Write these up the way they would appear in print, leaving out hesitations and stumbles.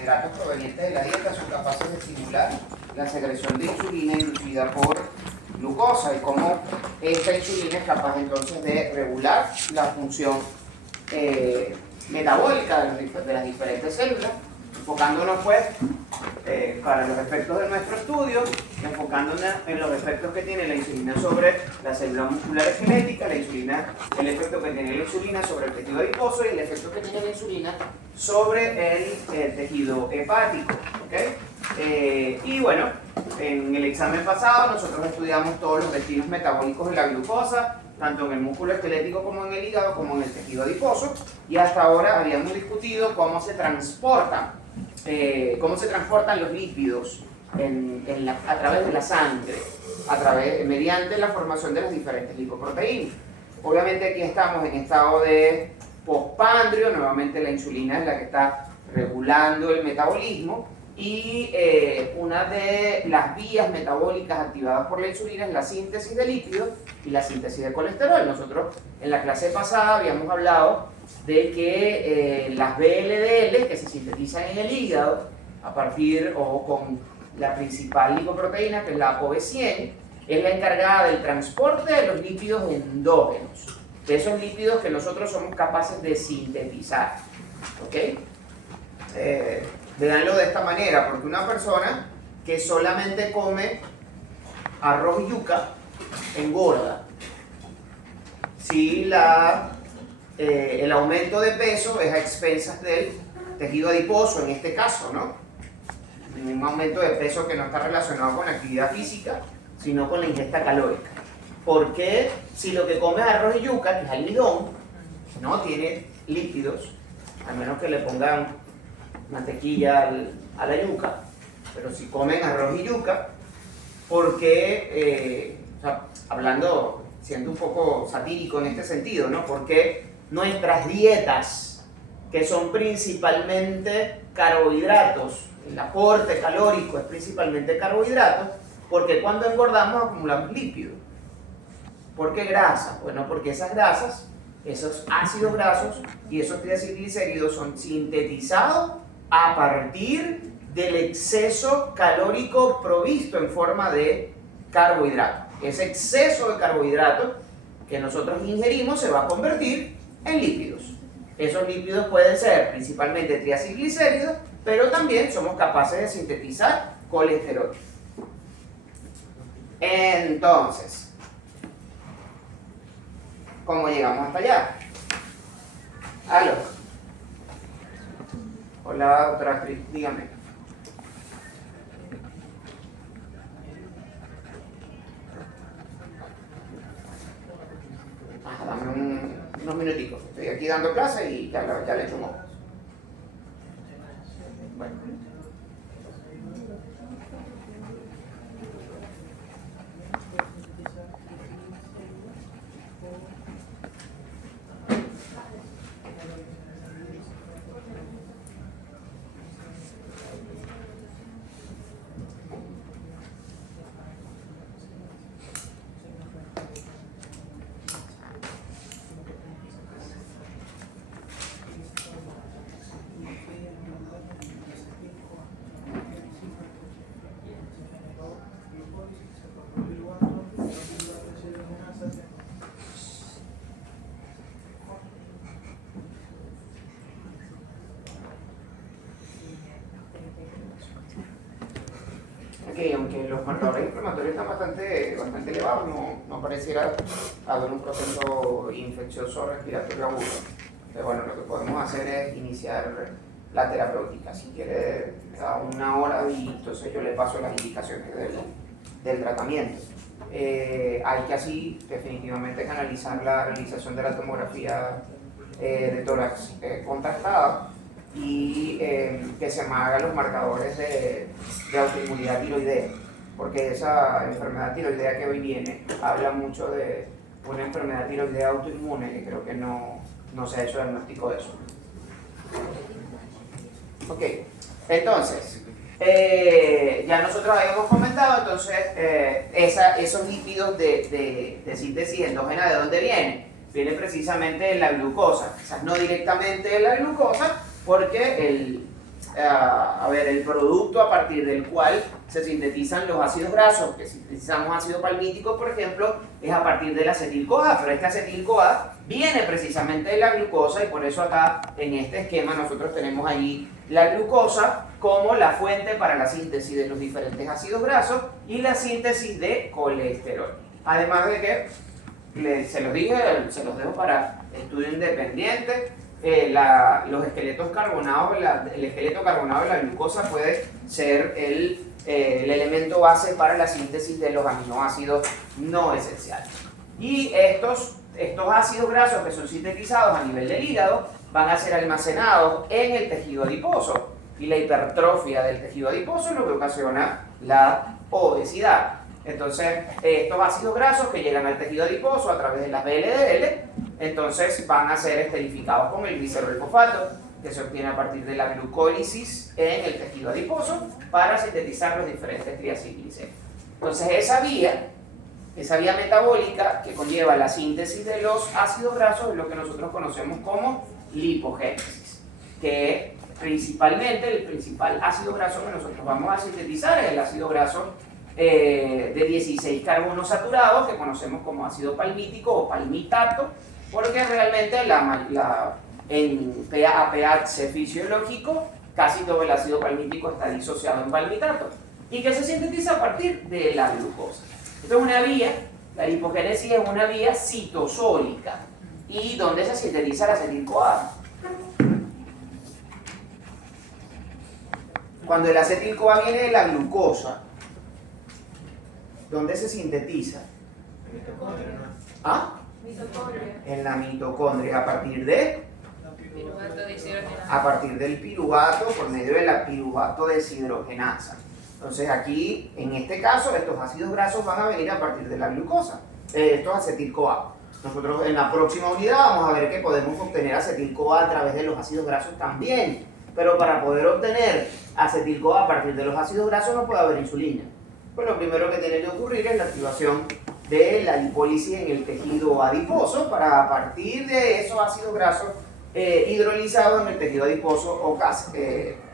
carbohidratos provenientes de la dieta son capaces de estimular la secreción de insulina inducida por glucosa y cómo esta insulina es capaz entonces de regular la función metabólica de las diferentes células, enfocándonos pues para los efectos de nuestro estudio, enfocándonos en los efectos que tiene la insulina sobre la célula muscular esquelética, el efecto que tiene la insulina sobre el tejido adiposo y el efecto que tiene la insulina sobre el tejido hepático. ¿Okay? Y bueno, en el examen pasado nosotros estudiamos todos los destinos metabólicos de la glucosa, tanto en el músculo esquelético como en el hígado, como en el tejido adiposo, y hasta ahora habíamos discutido cómo se transportan los lípidos a través de la sangre, mediante la formación de las diferentes lipoproteínas. Obviamente aquí estamos en estado de postpandrio, nuevamente la insulina es la que está regulando el metabolismo, y una de las vías metabólicas activadas por la insulina es la síntesis de lípidos y la síntesis de colesterol. Nosotros en la clase pasada habíamos hablado de que las VLDL que se sintetizan en el hígado a partir o con la principal lipoproteína, que es la ApoB100, es la encargada del transporte de los lípidos endógenos, de esos lípidos que nosotros somos capaces de sintetizar. ¿Ok? Veanlo de esta manera, porque una persona que solamente come arroz y yuca engorda. Si el aumento de peso es a expensas del tejido adiposo, en este caso, ¿no? Un aumento de peso que no está relacionado con la actividad física, sino con la ingesta calórica. Porque si lo que comes es arroz y yuca, que es almidón, no tiene lípidos, a menos que le pongan mantequilla a la yuca, pero si comen arroz y yuca, porque, siendo un poco satírico en este sentido, ¿no? Porque nuestras dietas, que son principalmente carbohidratos, el aporte calórico es principalmente carbohidratos, porque cuando engordamos acumulamos lípidos. ¿Por qué grasa? Bueno, porque esas grasas, esos ácidos grasos y esos triacilglicéridos son sintetizados a partir del exceso calórico provisto en forma de carbohidratos. Ese exceso de carbohidratos que nosotros ingerimos se va a convertir en lípidos. Esos lípidos pueden ser principalmente triacilglicéridos, pero también somos capaces de sintetizar colesterol. Entonces, ¿cómo llegamos hasta allá? ¿Aló? Hola, doctora Astrid, dígame. Dame unos minuticos. Estoy aquí dando clase y ya le echo un ojo. Bueno. Aunque los marcadores inflamatorios están bastante elevados, no pareciera haber un proceso infeccioso respiratorio agudo. Pero bueno, lo que podemos hacer es iniciar la terapéutica. Si quiere, me da una hora y entonces yo le paso las indicaciones del tratamiento. Hay que así definitivamente canalizar la realización de la tomografía de tórax contrastada y que se me hagan los marcadores de autoinmunidad tiroidea, porque esa enfermedad tiroidea que hoy viene habla mucho de una enfermedad tiroidea autoinmune que creo que no se ha hecho diagnóstico de eso. Ok, entonces, ya nosotros habíamos comentado, entonces, esos lípidos de síntesis endógena, ¿de dónde vienen? Vienen precisamente de la glucosa, quizás no directamente de la glucosa, porque a ver, el producto a partir del cual se sintetizan los ácidos grasos, que sintetizamos ácido palmítico, por ejemplo, es a partir del acetil-CoA, pero este acetil-CoA viene precisamente de la glucosa y por eso acá en este esquema nosotros tenemos ahí la glucosa como la fuente para la síntesis de los diferentes ácidos grasos y la síntesis de colesterol. Además de que, se los dije, se los dejo para estudio independiente. Los esqueletos carbonados, el esqueleto carbonado de la glucosa puede ser el elemento base para la síntesis de los aminoácidos no esenciales. Y estos ácidos grasos que son sintetizados a nivel del hígado van a ser almacenados en el tejido adiposo y la hipertrofia del tejido adiposo es lo que ocasiona la obesidad. Entonces, estos ácidos grasos que llegan al tejido adiposo a través de las VLDL, entonces van a ser esterificados con el glicerol fosfato, que se obtiene a partir de la glucólisis en el tejido adiposo para sintetizar los diferentes triacilglicéridos. Entonces, esa vía metabólica que conlleva la síntesis de los ácidos grasos es lo que nosotros conocemos como lipogénesis, que principalmente el principal ácido graso que nosotros vamos a sintetizar es el ácido graso de 16 carbonos saturados que conocemos como ácido palmítico o palmitato, porque realmente a pH fisiológico casi todo el ácido palmítico está disociado en palmitato y que se sintetiza a partir de la glucosa. Esto es una vía, la lipogénesis es una vía citosólica. ¿Y dónde se sintetiza el acetil-CoA? Cuando el acetil-CoA viene de la glucosa, ¿dónde se sintetiza? ¿Ah? En la mitocondria, a partir del piruvato por medio de la piruvato deshidrogenasa. Entonces aquí, en este caso, estos ácidos grasos van a venir a partir de la glucosa, estos acetil-CoA. Nosotros en la próxima unidad vamos a ver que podemos obtener acetil-CoA a través de los ácidos grasos también, pero para poder obtener acetil-CoA a partir de los ácidos grasos no puede haber insulina. Pues lo primero que tiene que ocurrir es la activación de la lipólisis en el tejido adiposo para a partir de esos ácidos grasos hidrolizados en el tejido adiposo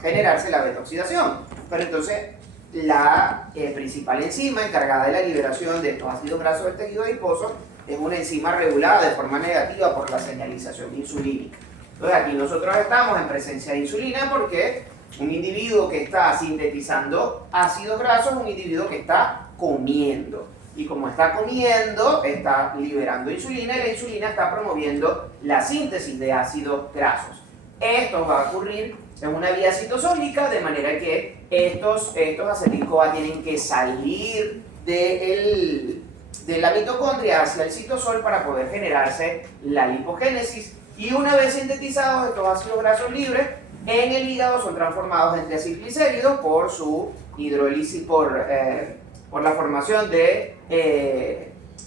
generarse la beta-oxidación. Pero entonces la principal enzima encargada de la liberación de estos ácidos grasos del tejido adiposo es una enzima regulada de forma negativa por la señalización insulínica. Entonces aquí nosotros estamos en presencia de insulina porque un individuo que está sintetizando ácidos grasos es un individuo que está comiendo. Y como está comiendo, está liberando insulina y la insulina está promoviendo la síntesis de ácidos grasos. Esto va a ocurrir en una vía citosólica, de manera que estos acetil-CoA tienen que salir de la mitocondria hacia el citosol para poder generarse la lipogénesis. Y una vez sintetizados estos ácidos grasos libres, en el hígado son transformados en triacilglicéridos por su hidrólisis, por la formación de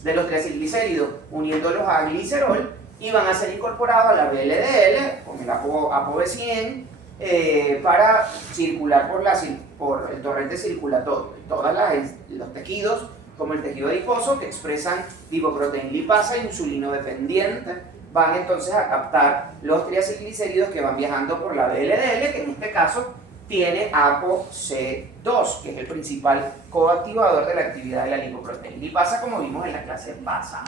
los triacilglicéridos uniéndolos a glicerol y van a ser incorporados a la VLDL con el ApoB100 para circular por el torrente circulatorio. Todos los tejidos, como el tejido adiposo, que expresan lipoproteína lipasa insulino dependiente, van entonces a captar los triacilglicéridos que van viajando por la VLDL, que en este caso tiene ApoC2, que es el principal coactivador de la actividad de la lipoproteína lipasa, como vimos en la clase pasada.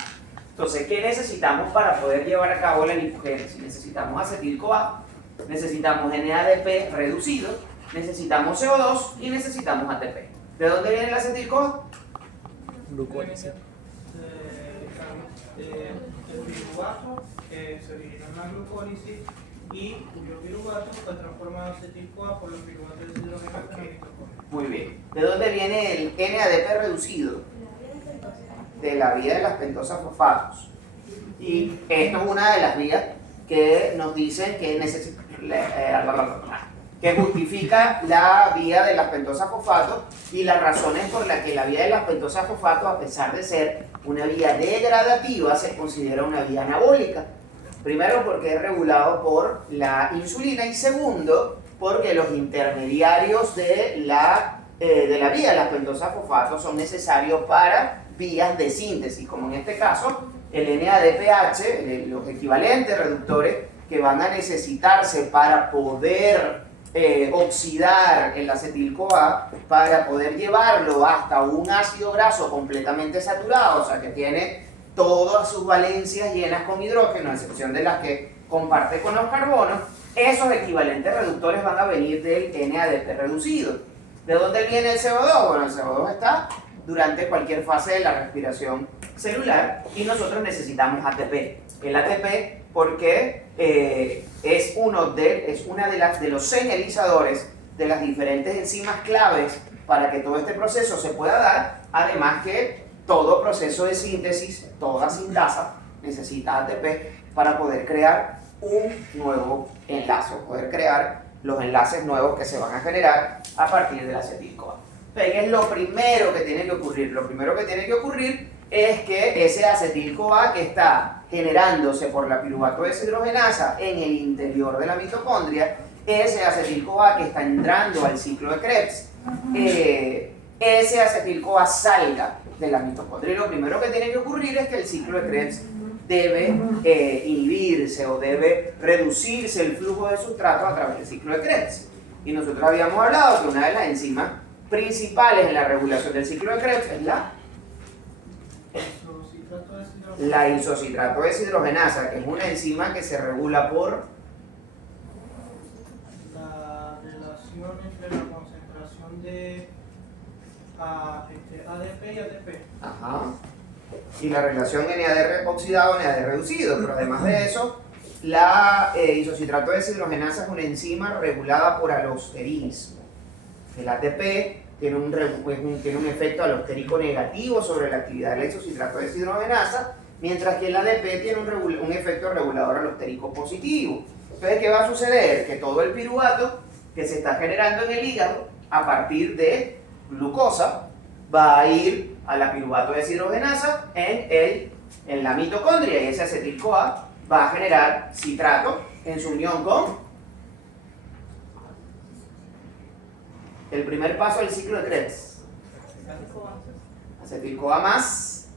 Entonces, ¿qué necesitamos para poder llevar a cabo la lipogénesis? Necesitamos acetil-CoA, necesitamos NADP reducido, necesitamos CO2 y necesitamos ATP. ¿De dónde viene el acetil-CoA? Glucólisis. El piruvato se origina en la glucólisis y cuyo piruvato está transformado en acetil-CoA por los piruvatos de deshidrogenasa en la mitocondria. Muy bien. ¿De dónde viene el NADP reducido? De la vía de las pentosas fosfatos. Y esto es una de las vías que nos dicen que justifica la vía de las pentosas fosfatos y las razones por las que la vía de las pentosas fosfatos, a pesar de ser una vía degradativa, se considera una vía anabólica. Primero, porque es regulado por la insulina y segundo, porque los intermediarios de la vía de las pentosas fosfatos son necesarios para vías de síntesis, como en este caso el NADPH, los equivalentes reductores que van a necesitarse para poder oxidar el acetil-CoA para poder llevarlo hasta un ácido graso completamente saturado, o sea que tiene todas sus valencias llenas con hidrógeno, a excepción de las que comparte con los carbonos, esos equivalentes reductores van a venir del NADP reducido. ¿De dónde viene el CO2? Bueno, el CO2 está durante cualquier fase de la respiración celular y nosotros necesitamos ATP. El ATP porque es una de los señalizadores de las diferentes enzimas claves para que todo este proceso se pueda dar, además que todo proceso de síntesis, toda sintasa necesita ATP para poder crear un nuevo enlace, o poder crear los enlaces nuevos que se van a generar a partir del acetil-CoA. ¿Qué es lo primero que tiene que ocurrir? Lo primero que tiene que ocurrir es que ese acetil-CoA que está generándose por la piruvato deshidrogenasa en el interior de la mitocondria, ese acetil-CoA que está entrando al ciclo de Krebs, ese acetil-CoA salga de la mitocondria. Y lo primero que tiene que ocurrir es que el ciclo de Krebs debe inhibirse o debe reducirse el flujo de sustrato a través del ciclo de Krebs. Y nosotros habíamos hablado que una de las enzimas principales en la regulación del ciclo de Krebs es la isocitrato deshidrogenasa, que es una enzima que se regula por la relación entre la concentración de ADP y ATP. Ajá. Y la relación NADR oxidado, NADR reducido, pero además de eso, la isocitrato deshidrogenasa es una enzima regulada por alosterismo. El ATP tiene un efecto alostérico negativo sobre la actividad de la isocitrato deshidrogenasa, mientras que el ADP tiene un efecto regulador alostérico positivo. Entonces, ¿qué va a suceder? Que todo el piruvato que se está generando en el hígado a partir de glucosa va a ir a la piruvato deshidrogenasa en la mitocondria, y ese acetil-CoA va a generar citrato en su unión con el primer paso del ciclo de Krebs. Acetil-CoA más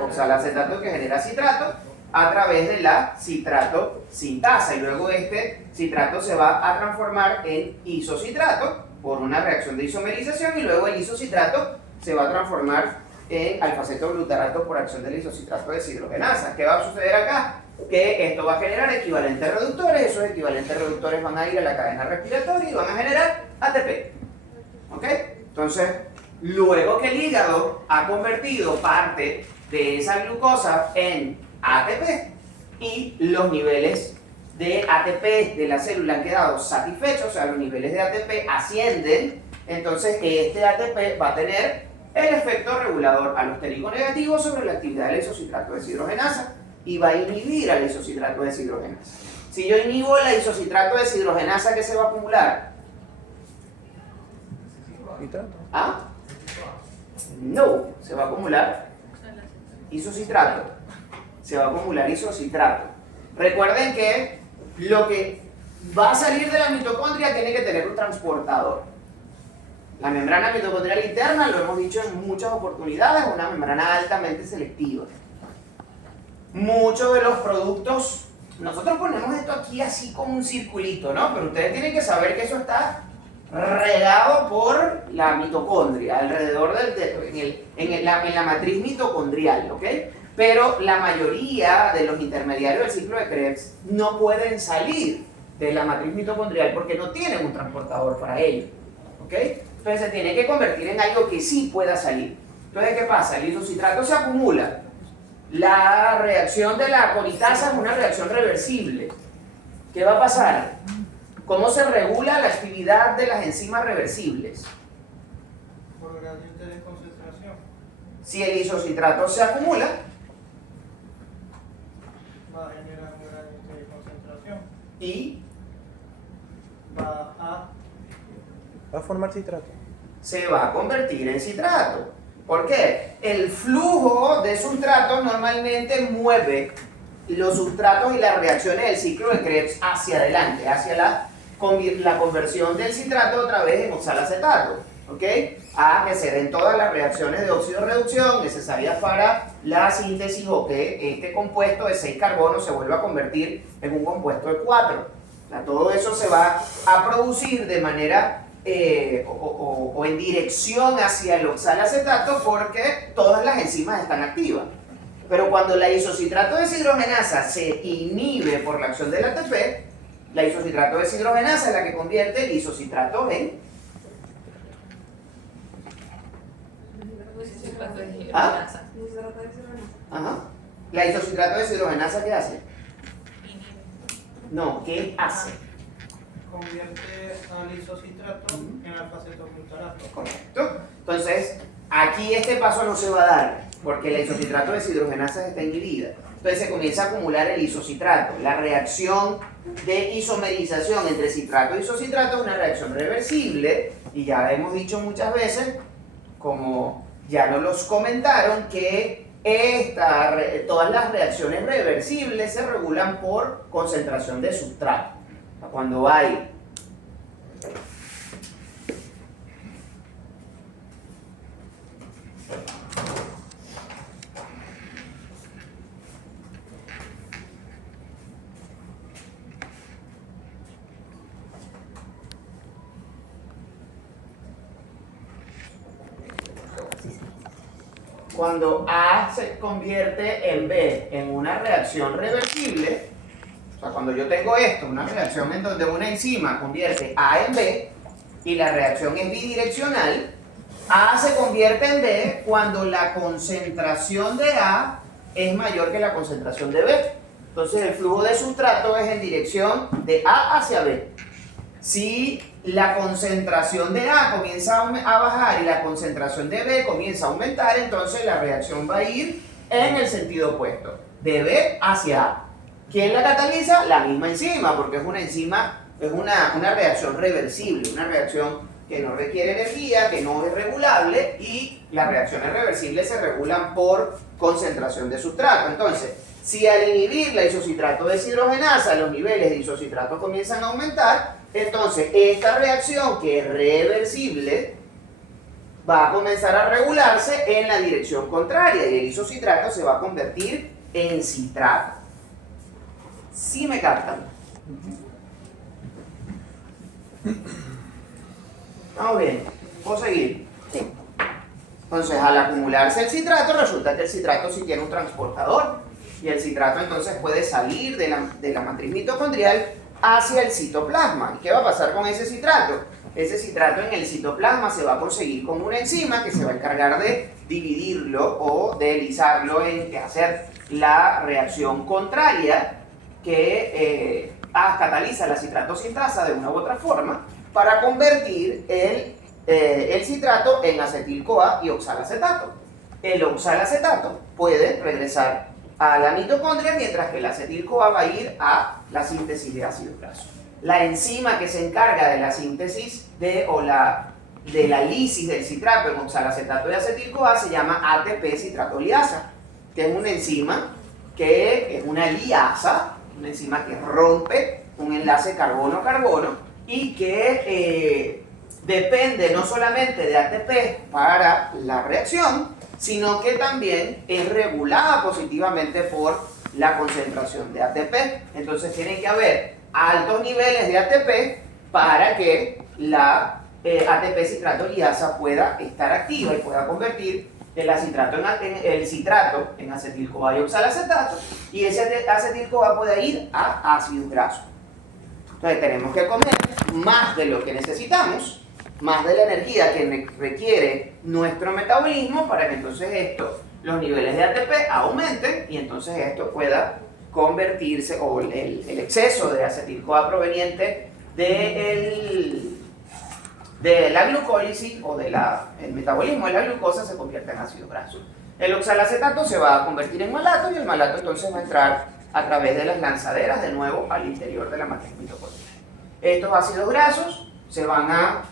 oxalacetato que genera citrato a través de la citrato sintasa, y luego este citrato se va a transformar en isocitrato por una reacción de isomerización, y luego el isocitrato se va a transformar en alfa-cetoglutarato por acción del isocitrato deshidrogenasa. ¿Qué va a suceder acá? Que esto va a generar equivalentes reductores, esos equivalentes reductores van a ir a la cadena respiratoria y van a generar ATP. ¿Ok? Entonces, luego que el hígado ha convertido parte de esa glucosa en ATP y los niveles de ATP de la célula han quedado satisfechos, o sea, los niveles de ATP ascienden, entonces este ATP va a tener el efecto regulador alostérico negativo sobre la actividad del isocitrato deshidrogenasa y va a inhibir al isocitrato deshidrogenasa. Si yo inhibo la isocitrato deshidrogenasa, ¿qué se va a acumular? ¿Ah? No, se va a acumular isocitrato. Se va a acumular isocitrato. Recuerden que lo que va a salir de la mitocondria tiene que tener un transportador. La membrana mitocondrial interna, lo hemos dicho en muchas oportunidades, es una membrana altamente selectiva. Muchos de los productos, nosotros ponemos esto aquí así como un circulito, ¿no? Pero ustedes tienen que saber que eso está regado por la mitocondria, alrededor en la matriz mitocondrial, ¿ok? Pero la mayoría de los intermediarios del ciclo de Krebs no pueden salir de la matriz mitocondrial porque no tienen un transportador para ello, ¿ok? Entonces se tiene que convertir en algo que sí pueda salir. Entonces, ¿qué pasa? El isocitrato se acumula. La reacción de la apolitasa es una reacción reversible. ¿Qué va a pasar? ¿Cómo se regula la actividad de las enzimas reversibles? Por gradiente de concentración. Si el isocitrato se acumula, Va a generar un gradiente de concentración. y Va a formar citrato. se va a convertir en citrato. ¿Por qué? El flujo de sustratos normalmente mueve los sustratos y las reacciones del ciclo de Krebs hacia adelante, hacia la conversión del citrato otra vez en oxalacetato, ¿ok? A que se den todas las reacciones de óxido-reducción necesarias para la síntesis o que este compuesto de 6 carbonos se vuelva a convertir en un compuesto de 4. O sea, todo eso se va a producir de manera o en dirección hacia el oxalacetato porque todas las enzimas están activas. Pero cuando la isocitrato deshidrogenasa se inhibe por la acción del ATP, la isocitrato deshidrogenasa es la que convierte el isocitrato en... ¿Ah? Ajá. ¿La isocitrato deshidrogenasa qué hace? No, ¿qué hace? Convierte al isocitrato en alfa-cetoglutarato. Correcto. Entonces, aquí este paso no se va a dar, porque la isocitrato deshidrogenasa está inhibida. Entonces se comienza a acumular el isocitrato. La reacción de isomerización entre citrato y isocitrato es una reacción reversible, y ya hemos dicho muchas veces, como ya nos los comentaron, que todas las reacciones reversibles se regulan por concentración de sustrato. Cuando hay cuando A se convierte en B en una reacción reversible, o sea, cuando yo tengo esto, una reacción en donde una enzima convierte A en B y la reacción es bidireccional, A se convierte en B cuando la concentración de A es mayor que la concentración de B. Entonces el flujo de sustrato es en dirección de A hacia B. Si la concentración de A comienza a bajar y la concentración de B comienza a aumentar, entonces la reacción va a ir en el sentido opuesto, de B hacia A. ¿Quién la cataliza? La misma enzima, porque es una enzima, es una reacción reversible, una reacción que no requiere energía, que no es regulable, y las reacciones reversibles se regulan por concentración de sustrato. Entonces, si al inhibir la isocitrato deshidrogenasa los niveles de isocitrato comienzan a aumentar, entonces esta reacción que es reversible va a comenzar a regularse en la dirección contraria y el isocitrato se va a convertir en citrato. ¿Sí me captan? Vamos bien, ¿puedo seguir? Sí. Entonces, al acumularse el citrato, resulta que el citrato sí tiene un transportador y el citrato entonces puede salir de la matriz mitocondrial hacia el citoplasma. ¿Y qué va a pasar con ese citrato? Ese citrato en el citoplasma se va a conseguir con una enzima que se va a encargar de dividirlo o de lisarlo en hacer la reacción contraria que cataliza la citratosintasa de una u otra forma para convertir el citrato en acetil-CoA y oxalacetato. El oxalacetato puede regresar a la mitocondria mientras que el acetil-CoA va a ir a la síntesis de ácidos grasos. La enzima que se encarga de la síntesis de la lisis del citrato en oxalacetato y acetil-CoA se llama ATP citratoliasa, que es una enzima que es una liasa, una enzima que rompe un enlace carbono-carbono y que depende no solamente de ATP para la reacción, sino que también es regulada positivamente por la concentración de ATP. Entonces tienen que haber altos niveles de ATP para que la ATP citratoliasa pueda estar activa y pueda convertir el citrato en acetil-CoA y oxalacetato, y ese acetil-CoA puede ir a ácidos grasos. Entonces tenemos que comer más de lo que necesitamos, más de la energía que requiere nuestro metabolismo para que entonces los niveles de ATP aumenten y entonces esto pueda convertirse, o el exceso de acetil-CoA proveniente de la glucólisis o del metabolismo de la glucosa se convierte en ácido graso. El oxalacetato se va a convertir en malato y el malato entonces va a entrar a través de las lanzaderas de nuevo al interior de la matriz mitocondrial. Estos ácidos grasos se van a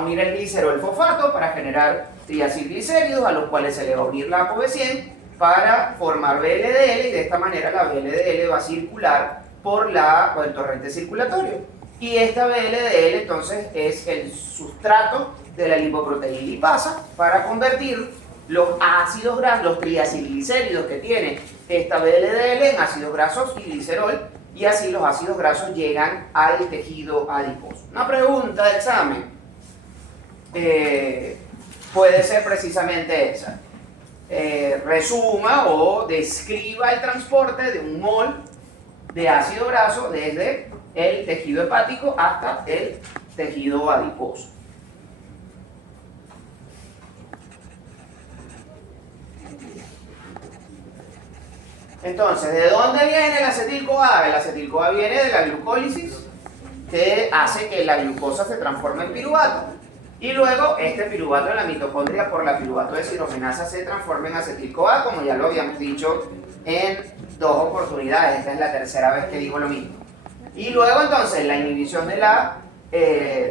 unir al glicerol fosfato para generar triacilglicéridos, a los cuales se le va a unir la ApoB100 para formar VLDL, y de esta manera la VLDL va a circular por el torrente circulatorio. Y esta VLDL entonces es el sustrato de la lipoproteína lipasa para convertir los ácidos grasos, los triacilglicéridos que tiene esta VLDL en ácidos grasos y glicerol, y así los ácidos grasos llegan al tejido adiposo. Una pregunta de examen puede ser precisamente esa. Resuma o describa el transporte de un mol de ácido graso desde el tejido hepático hasta el tejido adiposo. Entonces, ¿de dónde viene el acetil-CoA? El acetil-CoA viene de la glucólisis, que hace que la glucosa se transforme en piruvato. Y luego este piruvato en la mitocondria por la piruvato deshidrogenasa se transforma en acetil-CoA, como ya lo habíamos dicho en 2 oportunidades. Esta es la tercera vez que digo lo mismo. Y luego entonces la inhibición de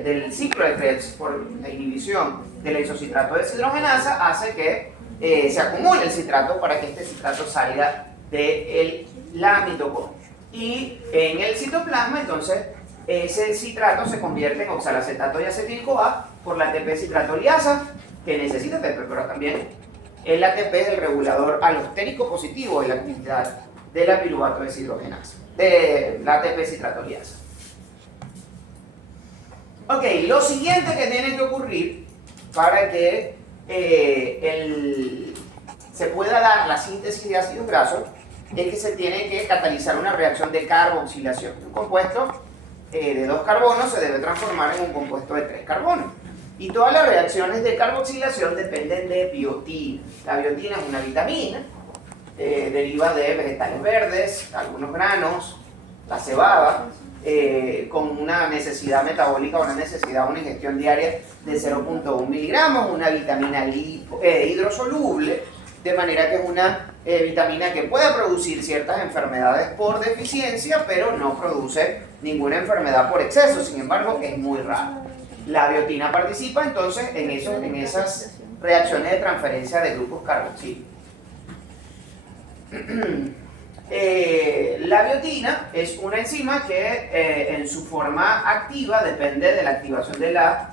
del ciclo de Krebs por la inhibición del isocitrato deshidrogenasa hace que se acumule el citrato para que este citrato salga de la mitocondria. Y en el citoplasma entonces ese citrato se convierte en oxalacetato y acetil-CoA por la ATP-citratoliasa, que necesita ATP, pero también el ATP es el regulador alostérico positivo de la actividad de la piruvato deshidrogenasa, de la ATP-citratoliasa. Ok, lo siguiente que tiene que ocurrir para que se pueda dar la síntesis de ácidos grasos es que se tiene que catalizar una reacción de carboxilación. Un compuesto de 2 carbonos se debe transformar en un compuesto de 3 carbonos. Y todas las reacciones de carboxilación dependen de biotina. La biotina es una vitamina, deriva de vegetales verdes, algunos granos, la cebada, con una necesidad metabólica, una ingestión diaria de 0.1 miligramos, una vitamina hidrosoluble, de manera que es una vitamina que puede producir ciertas enfermedades por deficiencia, pero no produce ninguna enfermedad por exceso, sin embargo es muy raro. La biotina participa entonces en esas reacciones de transferencia de grupos carboxílicos. La biotina es una enzima que en su forma activa depende de la activación de la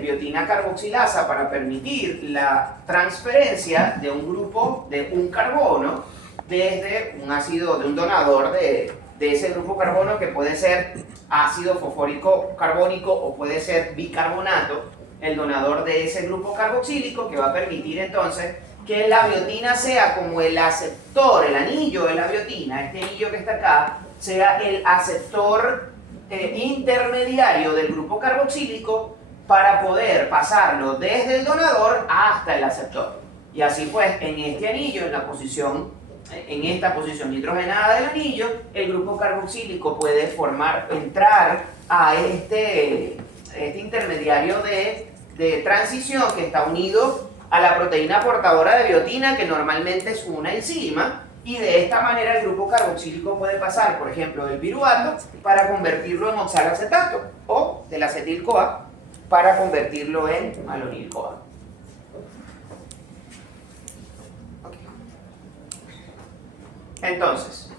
biotina carboxilasa para permitir la transferencia de un grupo de un carbono desde un ácido, de un donador de ese grupo carbono, que puede ser ácido fosfórico carbónico o puede ser bicarbonato, el donador de ese grupo carboxílico, que va a permitir entonces que la biotina sea como el aceptor, el anillo de la biotina, este anillo que está acá, sea el aceptor intermediario del grupo carboxílico para poder pasarlo desde el donador hasta el aceptor. Y así pues, en este anillo, en esta posición nitrogenada del anillo, el grupo carboxílico puede entrar a este intermediario de transición que está unido a la proteína portadora de biotina, que normalmente es una enzima, y de esta manera el grupo carboxílico puede pasar, por ejemplo, del piruvato para convertirlo en oxalacetato, o del acetil-CoA para convertirlo en malonil-CoA. Entonces,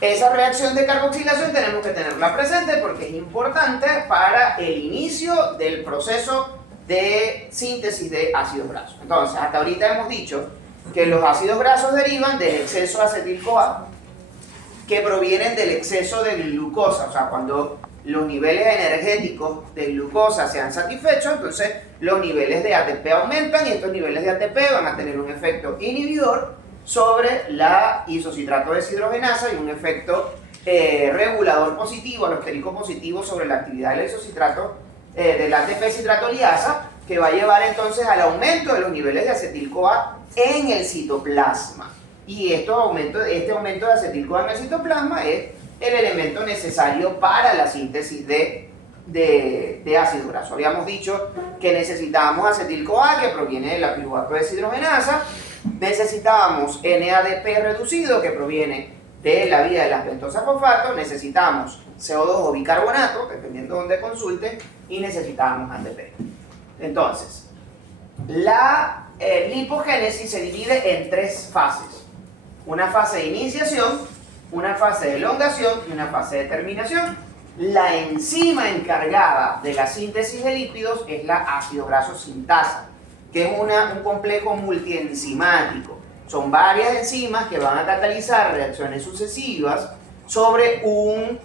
esa reacción de carboxilación tenemos que tenerla presente porque es importante para el inicio del proceso de síntesis de ácidos grasos. Entonces, hasta ahorita hemos dicho que los ácidos grasos derivan del exceso de acetil-CoA, que provienen del exceso de glucosa. O sea, cuando los niveles energéticos de glucosa se han satisfecho, entonces los niveles de ATP aumentan, y estos niveles de ATP van a tener un efecto inhibidor sobre la isocitrato deshidrogenasa y un efecto regulador positivo, alostérico positivo, sobre la actividad del isocitrato de la ATP-citratoliasa, que va a llevar entonces al aumento de los niveles de acetil-CoA en el citoplasma. Y este aumento de acetil-CoA en el citoplasma es el elemento necesario para la síntesis de ácido graso. Habíamos dicho que necesitábamos acetil-CoA, que proviene de la piruvato deshidrogenasa, necesitábamos NADP reducido, que proviene de la vía de las pentosas fosfato, necesitamos CO2 o bicarbonato, dependiendo de donde consulte, y necesitábamos ATP. Entonces, la lipogénesis se divide en 3 fases: una fase de iniciación, una fase de elongación y una fase de terminación. La enzima encargada de la síntesis de lípidos es la ácido graso sintasa, que es un complejo multienzimático. Son varias enzimas que van a catalizar reacciones sucesivas sobre un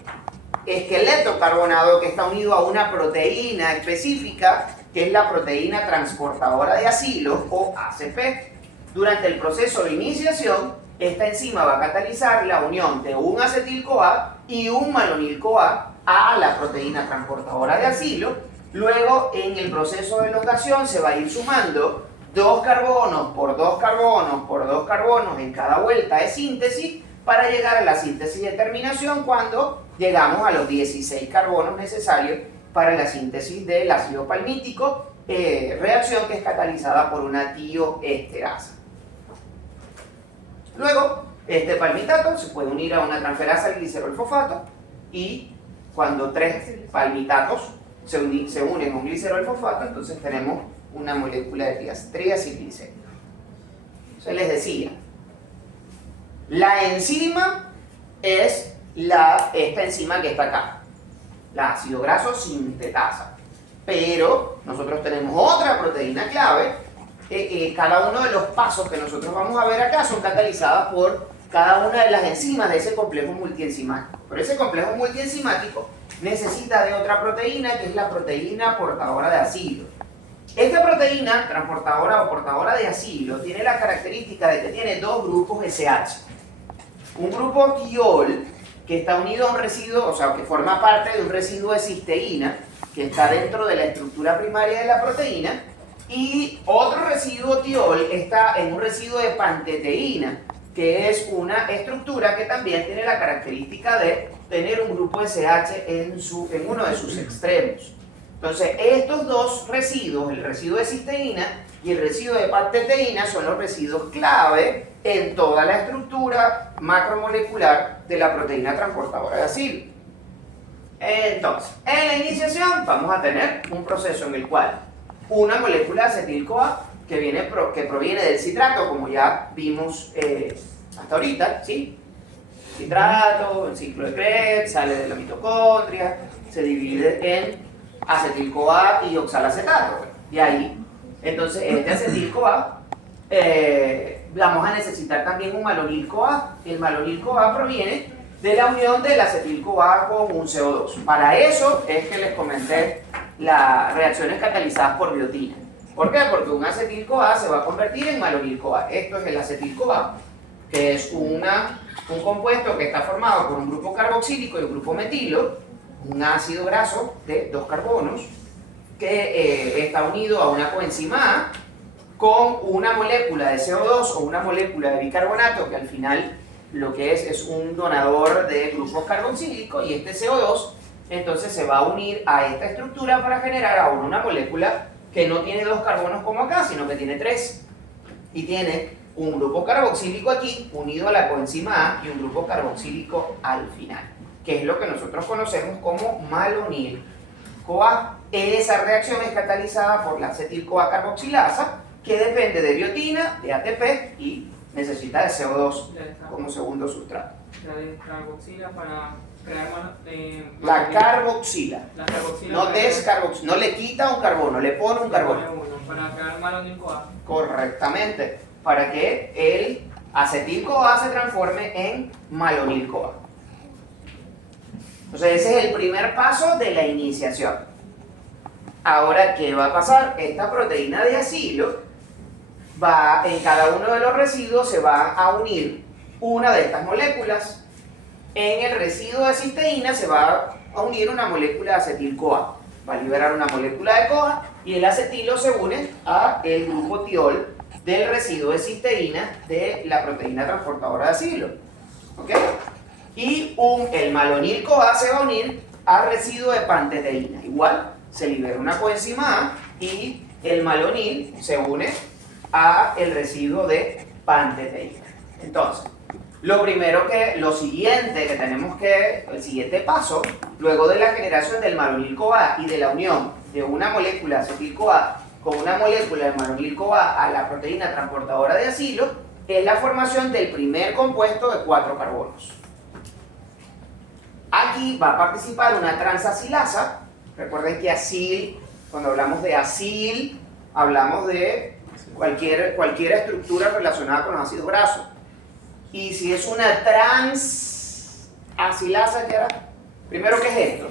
esqueleto carbonado que está unido a una proteína específica, que es la proteína transportadora de acilo o ACP. Durante el proceso de iniciación, esta enzima va a catalizar la unión de un acetil-CoA y un malonil-CoA a la proteína transportadora de acilo. Luego, en el proceso de elongación, se va a ir sumando 2 carbonos por 2 carbonos por 2 carbonos en cada vuelta de síntesis para llegar a la síntesis de terminación cuando llegamos a los 16 carbonos necesarios para la síntesis del ácido palmítico, reacción que es catalizada por una tioesterasa. Luego, este palmitato se puede unir a una transferasa al glicerol-fosfato y cuando 3 palmitatos se unen a un glicerol-fosfato, entonces tenemos una molécula de triacilglicérido. Entonces les decía, la enzima es esta enzima que está acá, la ácido graso sintetasa. Pero nosotros tenemos otra proteína clave. Cada uno de los pasos que nosotros vamos a ver acá son catalizadas por cada una de las enzimas de ese complejo multienzimático. Pero ese complejo multienzimático necesita de otra proteína, que es la proteína portadora de acilo. Esta proteína transportadora o portadora de acilo tiene la característica de que tiene 2 grupos SH. Un grupo tiol, que está unido a un residuo, o sea, que forma parte de un residuo de cisteína, que está dentro de la estructura primaria de la proteína, y otro residuo tiol está en un residuo de panteteína, que es una estructura que también tiene la característica de tener un grupo SH en uno de sus extremos. Entonces, estos 2 residuos, el residuo de cisteína y el residuo de panteteína, son los residuos clave en toda la estructura macromolecular de la proteína transportadora de acilo. Entonces, en la iniciación vamos a tener un proceso en el cual una molécula de acetil-CoA que proviene del citrato, como ya vimos hasta ahorita, ¿sí? Citrato, el ciclo de Krebs, sale de la mitocondria, se divide en acetil-CoA y oxalacetato. Y ahí, entonces, este acetil-CoA, vamos a necesitar también un malonil-CoA. El malonil-CoA proviene de la unión del acetil-CoA con un CO2. Para eso es que les comenté las reacciones catalizadas por biotina. ¿Por qué? Porque un acetil-CoA se va a convertir en malonil-CoA. Esto es el acetil-CoA, que es un compuesto que está formado por un grupo carboxílico y un grupo metilo, un ácido graso de 2 carbonos, que está unido a una coenzima A con una molécula de CO2 o una molécula de bicarbonato, que al final lo que es un donador de grupos carboxílicos, y este CO2 entonces se va a unir a esta estructura para generar ahora una molécula que no tiene 2 carbonos como acá, sino que tiene 3. Y tiene un grupo carboxílico aquí unido a la coenzima A y un grupo carboxílico al final, que es lo que nosotros conocemos como malonil-CoA. Esa reacción es catalizada por la acetil-CoA carboxilasa, que depende de biotina, de ATP y necesita de CO2 como segundo sustrato. La de carboxila para crear la carboxila. La carboxila no descarboxila, no le quita un carbono, le pone un carbono. Para crear malonil-CoA. Correctamente, para que el acetil-CoA se transforme en malonil-CoA. Entonces ese es el primer paso de la iniciación. Ahora, ¿qué va a pasar? Esta proteína de acilo en cada uno de los residuos se va a unir una de estas moléculas. En el residuo de cisteína se va a unir una molécula de acetil-CoA. Va a liberar una molécula de CoA y el acetilo se une a el grupo tiol del residuo de cisteína de la proteína transportadora de acilo. ¿Ok? Y el malonil-CoA se va a unir al residuo de panteteína. Igual, se libera una coenzima A y el malonil se une a el residuo de panteteína. Entonces, el siguiente paso, luego de la generación del malonil-CoA y de la unión de una molécula de acetil-CoA con una molécula de malonil-CoA a la proteína transportadora de acilo, es la formación del primer compuesto de 4 carbonos. Aquí va a participar una transacilasa. Recuerden que acil, cuando hablamos de acil, hablamos de cualquier estructura relacionada con los ácidos grasos. Y si es una asilasa, Yara? Primero, ¿qué es esto?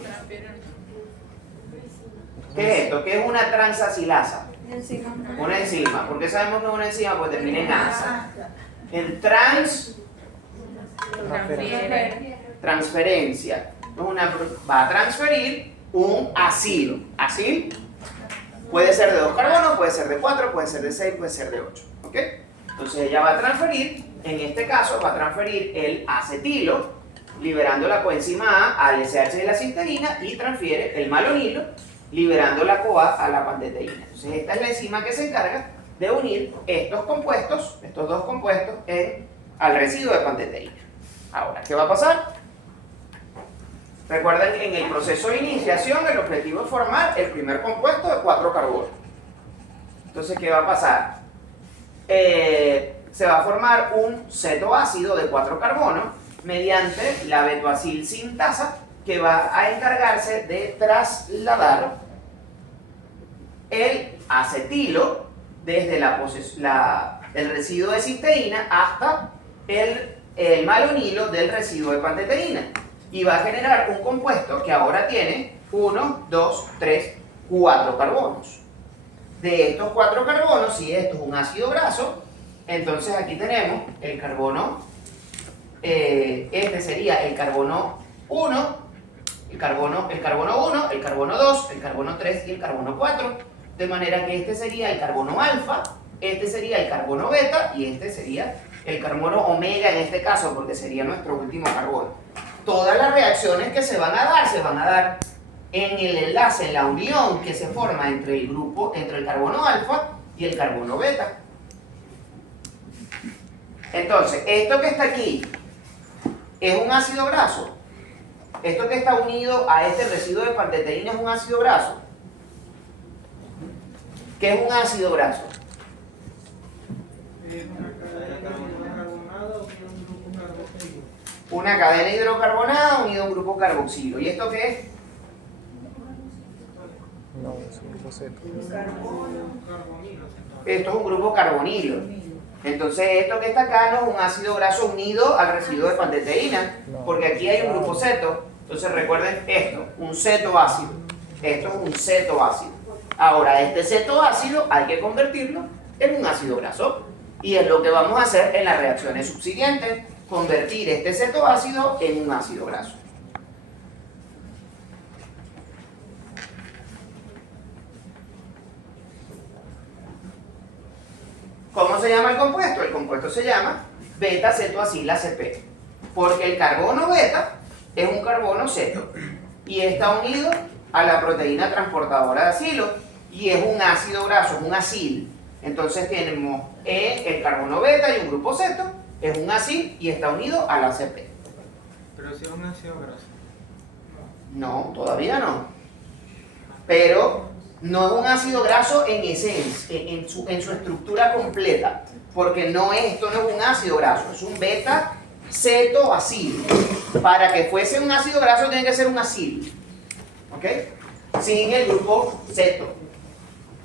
¿Qué es esto? ¿Qué es una transasilasa? Una enzima. ¿Por qué sabemos que es una enzima? Pues termina en asa. El transferencia. Va a transferir un acilo. Acil puede ser de 2 carbonos, puede ser de 4, puede ser de 6, puede ser de 8. ¿Ok? Entonces ella va a transferir, en este caso va a transferir el acetilo, liberando la coenzima A al SH de la cisteína, y transfiere el malonilo, liberando la CoA a la panteteína. Entonces esta es la enzima que se encarga de unir estos compuestos, estos dos compuestos, al residuo de panteteína. Ahora, ¿qué va a pasar? Recuerden que en el proceso de iniciación el objetivo es formar el primer compuesto de 4 carbonos. Entonces, ¿qué va a pasar? Se va a formar un cetoácido de 4 carbonos mediante la betoacil sintasa, que va a encargarse de trasladar el acetilo desde el residuo de cisteína hasta el malonilo del residuo de panteteína, y va a generar un compuesto que ahora tiene 1, 2, 3, 4 carbonos. De estos 4 carbonos, si esto es un ácido graso, entonces aquí tenemos el carbono, este sería el carbono 1, el carbono 1, el carbono 2, el carbono 3 y el carbono 4, de manera que este sería el carbono alfa, este sería el carbono beta y este sería el carbono omega en este caso, porque sería nuestro último carbono. Todas las reacciones que se van a dar en el enlace, en la unión que se forma entre el carbono alfa y el carbono beta. Entonces, esto que está aquí es un ácido graso. Esto que está unido a este residuo de panteteína es un ácido graso. ¿Qué es un ácido graso? Una cadena hidrocarbonada unida a un grupo carboxilo. ¿Y esto qué es? No, es un grupo seco. Esto es un grupo carbonilo. Entonces esto que está acá no es un ácido graso unido al residuo de panteteína, porque aquí hay un grupo ceto. Entonces recuerden esto, un cetoácido. Esto es un cetoácido. Ahora este cetoácido hay que convertirlo en un ácido graso. Y es lo que vamos a hacer en las reacciones subsiguientes. Convertir este cetoácido en un ácido graso. ¿Cómo se llama el compuesto? El compuesto se llama beta-cetoacil-ACP, porque el carbono beta es un carbono ceto y está unido a la proteína transportadora de acilo y es un ácido graso, es un acil. Entonces tenemos el carbono beta y un grupo ceto, es un acil y está unido al ACP. Pero si es un ácido graso. No, todavía no. Pero no es un ácido graso en esencia, en su estructura completa, porque esto no es un ácido graso, es un beta-cetoacil. Para que fuese un ácido graso tiene que ser un acil, ¿ok? Sin el grupo ceto.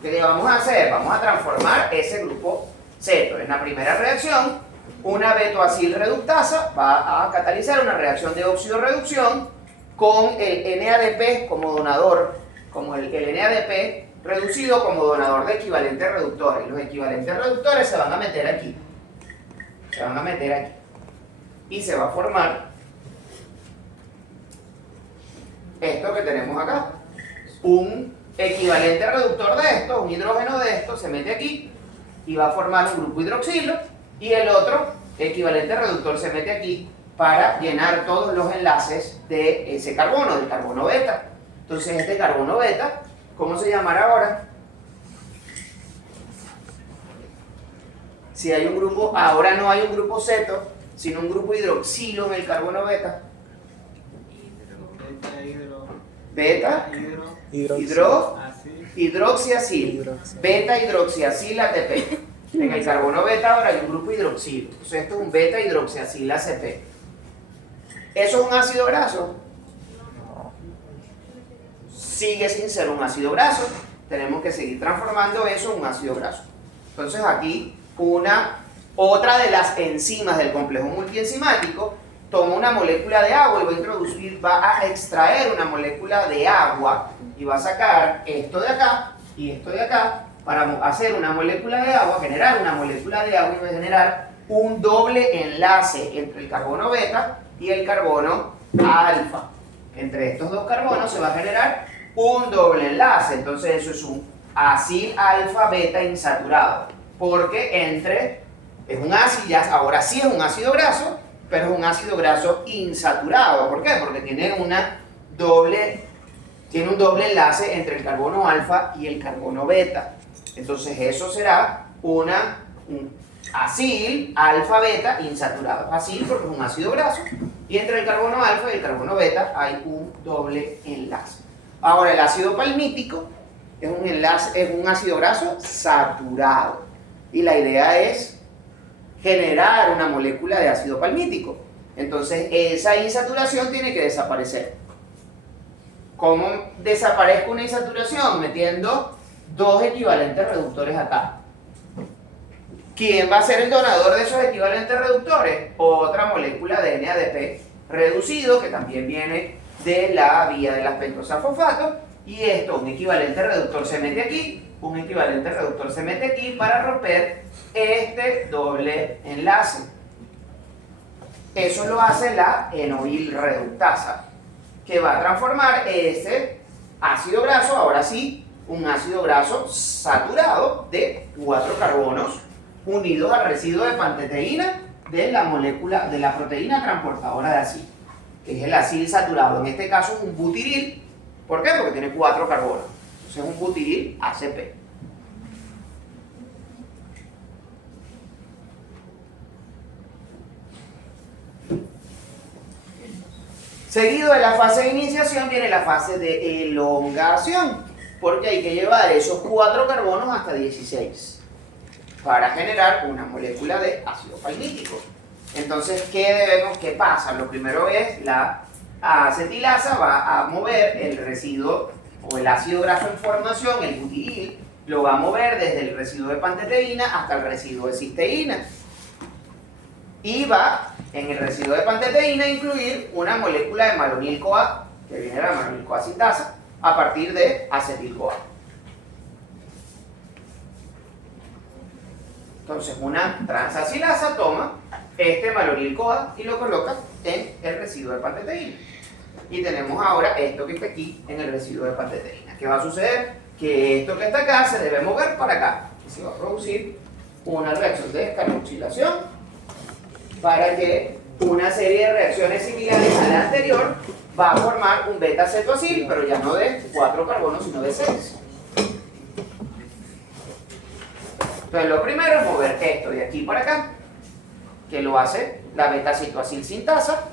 ¿Qué vamos a hacer? Vamos a transformar ese grupo ceto. En la primera reacción, una betoacil reductasa va a catalizar una reacción de óxido-reducción con el NADP como donador, como el NADP reducido como donador de equivalentes reductores. Los equivalentes reductores se van a meter aquí. Se van a meter aquí. Y se va a formar esto que tenemos acá. Un equivalente reductor de esto, un hidrógeno de esto, se mete aquí y va a formar un grupo hidroxilo, y el otro equivalente reductor se mete aquí para llenar todos los enlaces de ese carbono, del carbono beta. Entonces este carbono beta, ¿cómo se llamará ahora? Si hay un grupo, ahora no hay un grupo ceto, sino un grupo hidroxilo en el carbono beta. Beta, hidroxiacil, beta hidroxiacil ATP. En el carbono beta ahora hay un grupo hidroxilo. Entonces esto es un beta hidroxiacil ACP. ¿Eso es un ácido graso? Sigue sin ser un ácido graso. Tenemos que seguir transformando eso en un ácido graso. Entonces aquí otra de las enzimas del complejo multienzimático toma una molécula de agua y va a introducir, va a extraer una molécula de agua y va a sacar esto de acá y esto de acá para hacer una molécula de agua, generar una molécula de agua y va a generar un doble enlace entre el carbono beta y el carbono alfa. Entre estos dos carbonos se va a generar un doble enlace, entonces eso es un acil alfa beta insaturado, porque es un ácido, ahora sí es un ácido graso, pero es un ácido graso insaturado. ¿Por qué? Porque tiene un doble enlace entre el carbono alfa y el carbono beta. Entonces eso será un acil alfa beta insaturado. Acil porque es un ácido graso y entre el carbono alfa y el carbono beta hay un doble enlace. Ahora el ácido palmítico es un ácido graso saturado y la idea es generar una molécula de ácido palmítico. Entonces esa insaturación tiene que desaparecer. ¿Cómo desaparezco una insaturación? Metiendo dos equivalentes reductores acá. ¿Quién va a ser el donador de esos equivalentes reductores? Otra molécula de NADP reducido que también viene de la vía de las pentosafosfatos. Y esto, un equivalente reductor se mete aquí, un equivalente reductor se mete aquí para romper este doble enlace. Eso lo hace la enoil reductasa, que va a transformar ese ácido graso, ahora sí, un ácido graso saturado de 4 carbonos unidos al residuo de panteteína de la molécula, de la proteína transportadora de acil, que es el acil saturado. En este caso es un butiril. ¿Por qué? Porque tiene 4 carbonos. Entonces es un butiril ACP. Seguido de la fase de iniciación viene la fase de elongación, porque hay que llevar esos 4 carbonos hasta 16 para generar una molécula de ácido palmítico. Entonces, ¿qué pasa? Lo primero es la acetilasa va a mover el residuo o el ácido graso en formación, el butiril, lo va a mover desde el residuo de panteteína hasta el residuo de cisteína. Y va en el residuo de panteteína a incluir una molécula de malonil-CoA, que viene de la malonil-CoA sintasa, a partir de acetil-CoA. Entonces, una transacilasa toma este malonil-CoA y lo coloca en el residuo de panteteína. Y tenemos ahora esto que está aquí en el residuo de panteteína. ¿Qué va a suceder? Que esto que está acá se debe mover para acá. Y se va a producir una reacción de descarboxilación para que una serie de reacciones similares a la anterior va a formar un beta-cetoacil, pero ya no de 4 carbonos, sino de 6. Entonces lo primero es mover esto de aquí para acá, que lo hace la beta-cetoacil sintasa,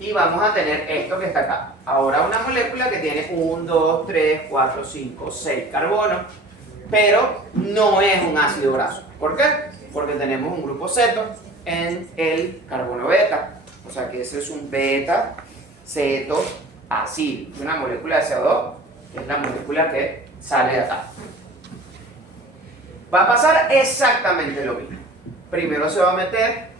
y vamos a tener esto que está acá. Ahora una molécula que tiene 1, 2, 3, 4, 5, 6 carbonos, pero no es un ácido graso. ¿Por qué? Porque tenemos un grupo ceto en el carbono beta. O sea que ese es un beta-cetoacil, una molécula de CO2, que es la molécula que sale de acá. Va a pasar exactamente lo mismo. Primero se va a meter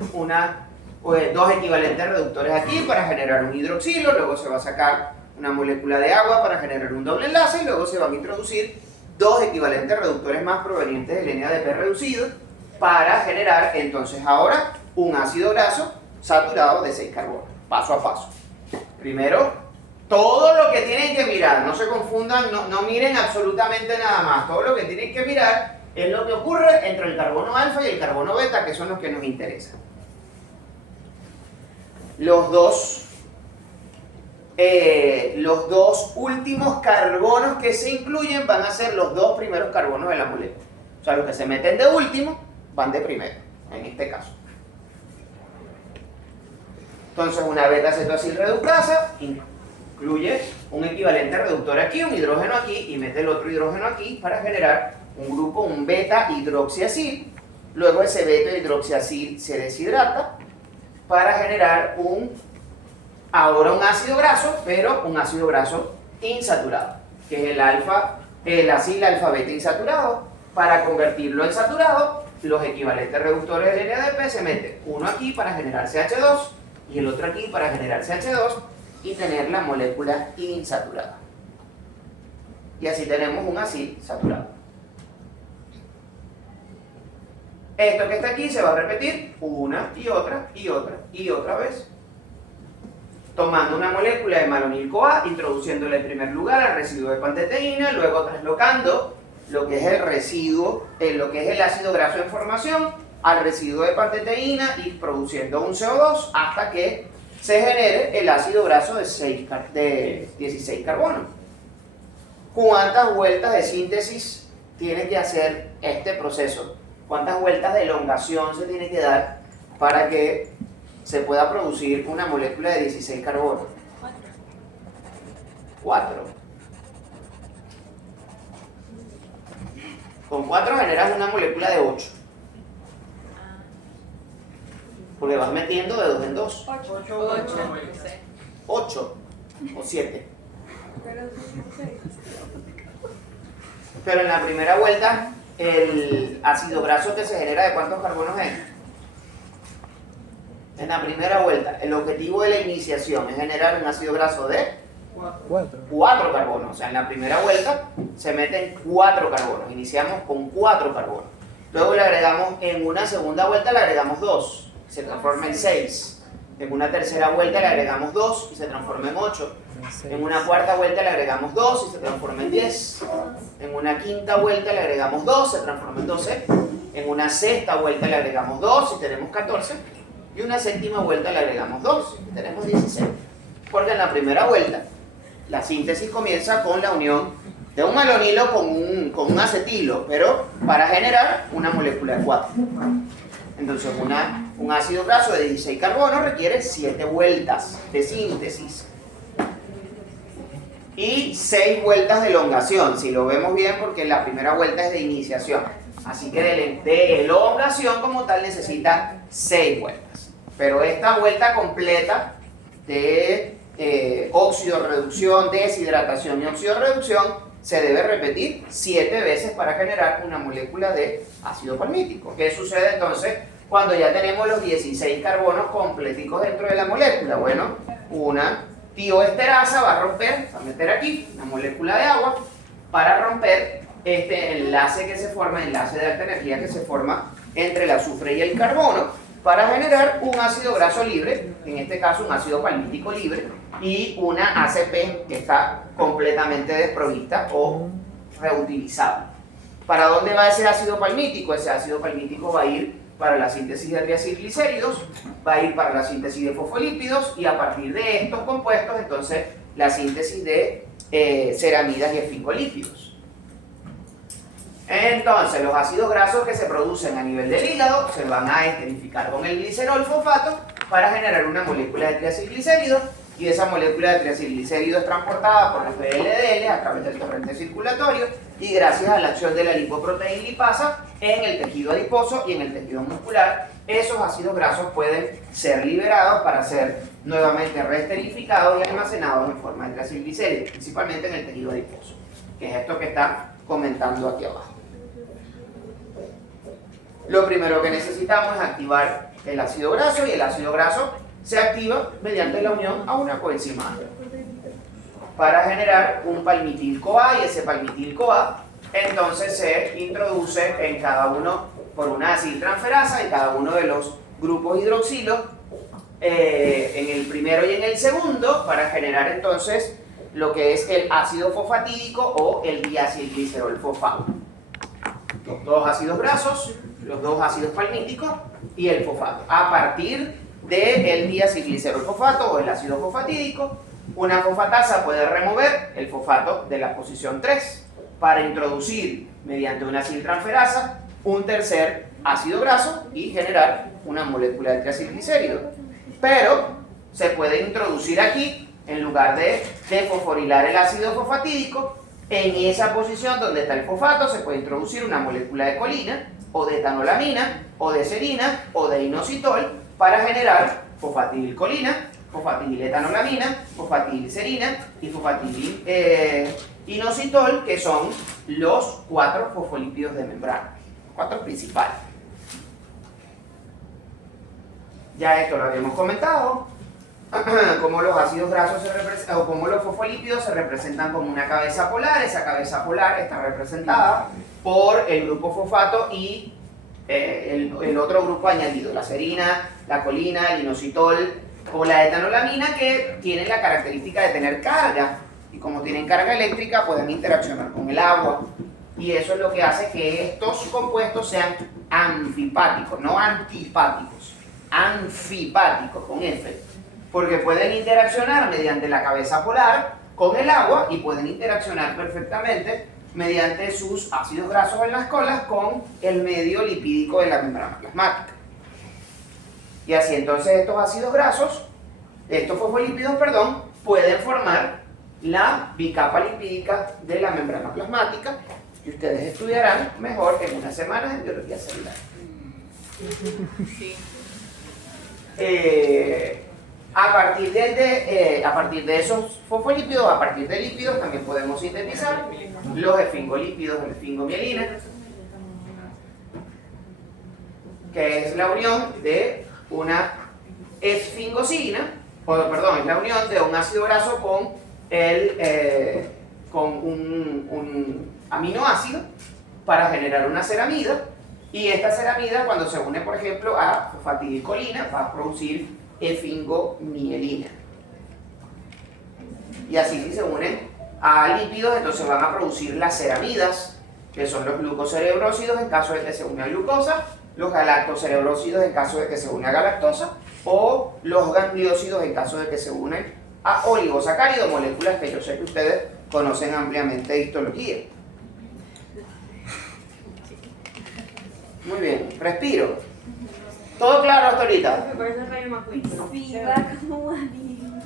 dos equivalentes reductores aquí para generar un hidroxilo, luego se va a sacar una molécula de agua para generar un doble enlace y luego se van a introducir dos equivalentes reductores más provenientes del NADP reducido para generar entonces ahora un ácido graso saturado de 6 carbonos, paso a paso. Primero, todo lo que tienen que mirar, no se confundan, no miren absolutamente nada más, todo lo que tienen que mirar es lo que ocurre entre el carbono alfa y el carbono beta, que son los que nos interesan. Los dos últimos carbonos que se incluyen van a ser los dos primeros carbonos de la molécula. O sea, los que se meten de último van de primero, en este caso. Entonces, una beta-cetoacil reductasa incluye un equivalente reductor aquí, un hidrógeno aquí, y mete el otro hidrógeno aquí para generar un grupo, un beta-hidroxiacil. Luego ese beta-hidroxiacil se deshidrata para generar ahora un ácido graso, pero un ácido graso insaturado, que es el acil alfa-beta insaturado. Para convertirlo en saturado, los equivalentes reductores del NADP se meten uno aquí para generar CH2 y el otro aquí para generar CH2 y tener la molécula insaturada. Y así tenemos un acid saturado. Esto que está aquí se va a repetir una y otra y otra y otra vez. Tomando una molécula de malonil-CoA, introduciéndola en primer lugar al residuo de panteteína, luego traslocando lo que es el residuo, lo que es el ácido graso en formación, al residuo de panteteína y produciendo un CO2 hasta que se genere el ácido graso de 16 carbonos. ¿Cuántas vueltas de síntesis tiene que hacer este proceso? ¿Cuántas vueltas de elongación se tiene que dar para que se pueda producir una molécula de 16 carbonos? 4. Con 4 generas una molécula de 8. Porque vas metiendo de 2 en 2. 8 o 7. Pero en la primera vuelta, el ácido graso que se genera, ¿de cuántos carbonos es? En la primera vuelta, el objetivo de la iniciación es generar un ácido graso de 4 carbonos. O sea, en la primera vuelta se meten 4 carbonos. Iniciamos con 4 carbonos. Luego le agregamos, en una segunda vuelta le agregamos 2. Se transforma en 6. En una tercera vuelta le agregamos 2 y se transforma en 8. En una cuarta vuelta le agregamos 2 y se transforma en 10. En una quinta vuelta le agregamos 2, se transforma en 12. En una sexta vuelta le agregamos 2 y tenemos 14. Y una séptima vuelta le agregamos 2 y tenemos 16. Porque en la primera vuelta la síntesis comienza con la unión de un malonilo con un acetilo, pero para generar una molécula de 4. Entonces un ácido graso de 16 carbonos requiere 7 vueltas de síntesis y 6 vueltas de elongación, si lo vemos bien, porque la primera vuelta es de iniciación. Así que de elongación como tal necesita 6 vueltas. Pero esta vuelta completa de óxido-reducción, deshidratación y óxido-reducción se debe repetir 7 veces para generar una molécula de ácido palmítico. ¿Qué sucede entonces cuando ya tenemos los 16 carbonos completicos dentro de la molécula? Bueno, una tioesterasa va a meter aquí una molécula de agua para romper este enlace que se forma, enlace de alta energía que se forma entre el azufre y el carbono, para generar un ácido graso libre, en este caso un ácido palmítico libre, y una ACP que está completamente desprovista o reutilizable. ¿Para dónde va ese ácido palmítico? Ese ácido palmítico va a ir para la síntesis de triacilglicéridos, va a ir para la síntesis de fosfolípidos y a partir de estos compuestos, entonces, la síntesis de ceramidas y esfingolípidos. Entonces, los ácidos grasos que se producen a nivel del hígado se van a esterificar con el glicerol fosfato para generar una molécula de triacilglicéridos, y esa molécula de triacilglicéridos es transportada por los VLDL a través del torrente circulatorio y gracias a la acción de la lipoproteína lipasa en el tejido adiposo y en el tejido muscular, esos ácidos grasos pueden ser liberados para ser nuevamente reesterificados y almacenados en forma de triacilglicéridos, principalmente en el tejido adiposo, que es esto que está comentando aquí abajo. Lo primero que necesitamos es activar el ácido graso, y el ácido graso se activa mediante la unión a una coenzima para generar un palmitil-CoA, y ese palmitil-CoA entonces se introduce en cada uno por una aciltransferasa en cada uno de los grupos hidroxilos, en el primero y en el segundo, para generar entonces lo que es el ácido fosfatídico o el diacilglicerol fosfato. Los dos ácidos grasos, los dos ácidos palmíticos y el fosfato. A partir del diacilglicerol fosfato o el ácido fosfatídico, una fosfatasa puede remover el fosfato de la posición 3 para introducir mediante una aciltransferasa un tercer ácido graso y generar una molécula de triacilglicéridos. Pero se puede introducir aquí, en lugar de fosforilar el ácido fosfatídico, en esa posición donde está el fosfato se puede introducir una molécula de colina o de etanolamina o de serina o de inositol para generar fosfatilcolina, fosfatiletanolamina, fosfatilserina y fosfatilinositol, que son los 4 fosfolípidos de membrana, 4 principales. Ya esto lo habíamos comentado, cómo los ácidos grasos se representan, o cómo los fosfolípidos se representan como una cabeza polar. Esa cabeza polar está representada por el grupo fosfato y el otro grupo añadido, la serina, la colina, el inositol o la etanolamina, que tienen la característica de tener carga, y como tienen carga eléctrica pueden interaccionar con el agua, y eso es lo que hace que estos compuestos sean anfipáticos, no antipáticos, anfipáticos con F, porque pueden interaccionar mediante la cabeza polar con el agua y pueden interaccionar perfectamente mediante sus ácidos grasos en las colas con el medio lipídico de la membrana plasmática. Y así entonces estos ácidos grasos, estos fosfolípidos, perdón, pueden formar la bicapa lipídica de la membrana plasmática, y ustedes estudiarán mejor en unas semanas en biología celular. Sí. A partir de esos fosfolípidos, a partir de lípidos, también podemos sintetizar los esfingolípidos de la esfingomielina, que es la unión de una esfingosina, perdón, es la unión de un ácido graso con un aminoácido para generar una ceramida, y esta ceramida, cuando se une, por ejemplo, a fosfatidilcolina, va a producir esfingomielina. Y así, si se unen a lípidos, entonces van a producir las ceramidas, que son los glucocerebrósidos en caso de que se une a glucosa, los galactocerebrósidos en caso de que se une a galactosa, o los gangliósidos en caso de que se unen a oligosacáridos, moléculas que yo sé que ustedes conocen ampliamente de histología. Muy bien, respiro. ¿Todo claro hasta ahorita? Sí, va como bien.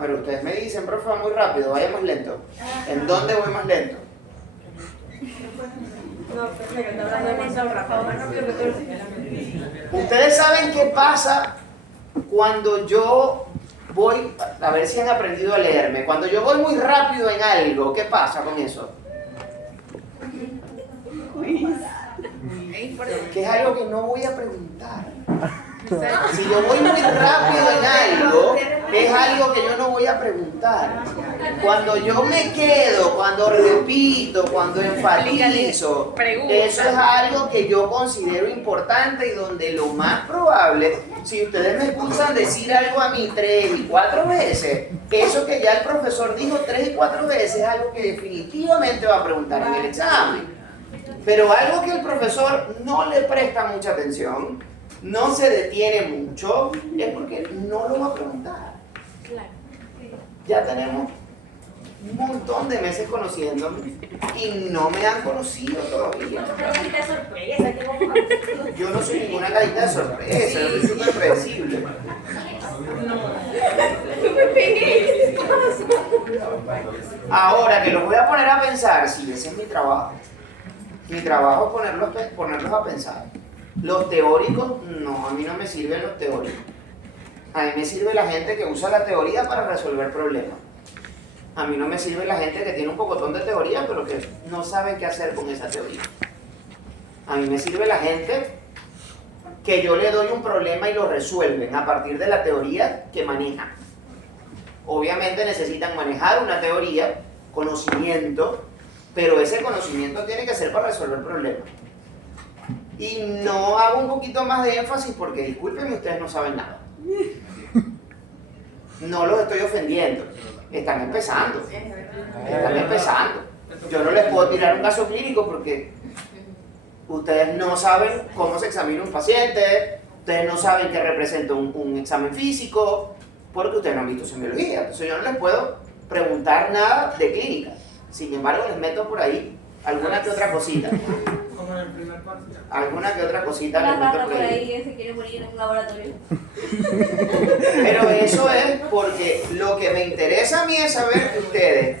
Pero ustedes me dicen, profe, va muy rápido, vaya más lento. ¿En dónde voy más lento? No, perfecto, está hablando demasiado rápido. Más rápido que tú lo señalas. Ustedes saben qué pasa cuando yo voy, a ver si han aprendido a leerme, cuando yo voy muy rápido en algo, ¿qué pasa con eso? Que es algo que no voy a preguntar. Si yo voy muy rápido en algo, es algo que yo no voy a preguntar. Cuando yo me quedo, cuando repito, cuando enfatizo, eso es algo que yo considero importante, y donde lo más probable, si ustedes me escuchan decir algo a mí 3 y 4 veces, eso que ya el profesor dijo 3 y 4 veces es algo que definitivamente va a preguntar en el examen. Pero algo que el profesor no le presta mucha atención, no se detiene mucho, es porque no lo va a preguntar. Ya tenemos un montón de meses conociéndome y no me han conocido todavía. Yo no soy ninguna cajita de sorpresa, yo soy súper predecible. Ahora que los voy a poner a pensar, si ese es mi trabajo. Mi trabajo es ponerlos a pensar. Los teóricos, no, a mí no me sirven los teóricos. A mí me sirve la gente que usa la teoría para resolver problemas. A mí no me sirve la gente que tiene un pocotón de teoría, pero que no sabe qué hacer con esa teoría. A mí me sirve la gente que yo le doy un problema y lo resuelven a partir de la teoría que manejan. Obviamente necesitan manejar una teoría, conocimiento, pero ese conocimiento tiene que ser para resolver problemas. Y no hago un poquito más de énfasis porque, discúlpenme, ustedes no saben nada. No los estoy ofendiendo. Están empezando. Están empezando. Yo no les puedo tirar un caso clínico porque ustedes no saben cómo se examina un paciente, ustedes no saben qué representa un examen físico, porque ustedes no han visto semiología. Entonces yo no les puedo preguntar nada de clínica. Sin embargo, les meto por ahí alguna que otra cosita. Como en el primer parte. Alguna que otra cosita La les meto rata por por ahí. ahí que se quiere morir en un laboratorio. Pero eso es porque lo que me interesa a mí es saber que ustedes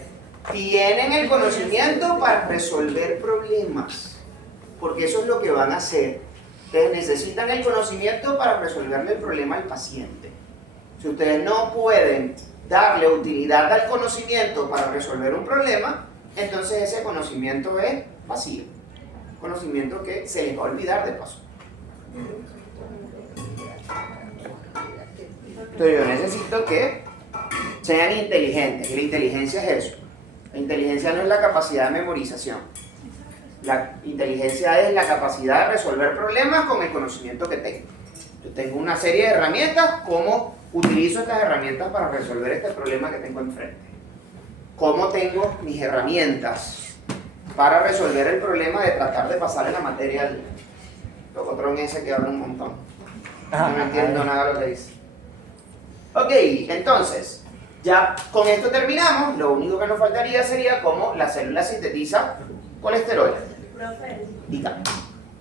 tienen el conocimiento para resolver problemas. Porque eso es lo que van a hacer. Ustedes necesitan el conocimiento para resolverle el problema al paciente. Si ustedes no pueden darle utilidad al conocimiento para resolver un problema, entonces ese conocimiento es vacío. Conocimiento que se les va a olvidar de paso. Entonces yo necesito que sean inteligentes. Y la inteligencia es eso. La inteligencia no es la capacidad de memorización. La inteligencia es la capacidad de resolver problemas con el conocimiento que tengo. Yo tengo una serie de herramientas, ¿cómo utilizo estas herramientas para resolver este problema que tengo enfrente? ¿Cómo tengo mis herramientas para resolver el problema de tratar de pasarle la materia al locotrón ese que habla un montón? No entiendo nada de lo que dice. Ok, entonces, ya con esto terminamos. Lo único que nos faltaría sería cómo la célula sintetiza colesterol. Profe, Dígame.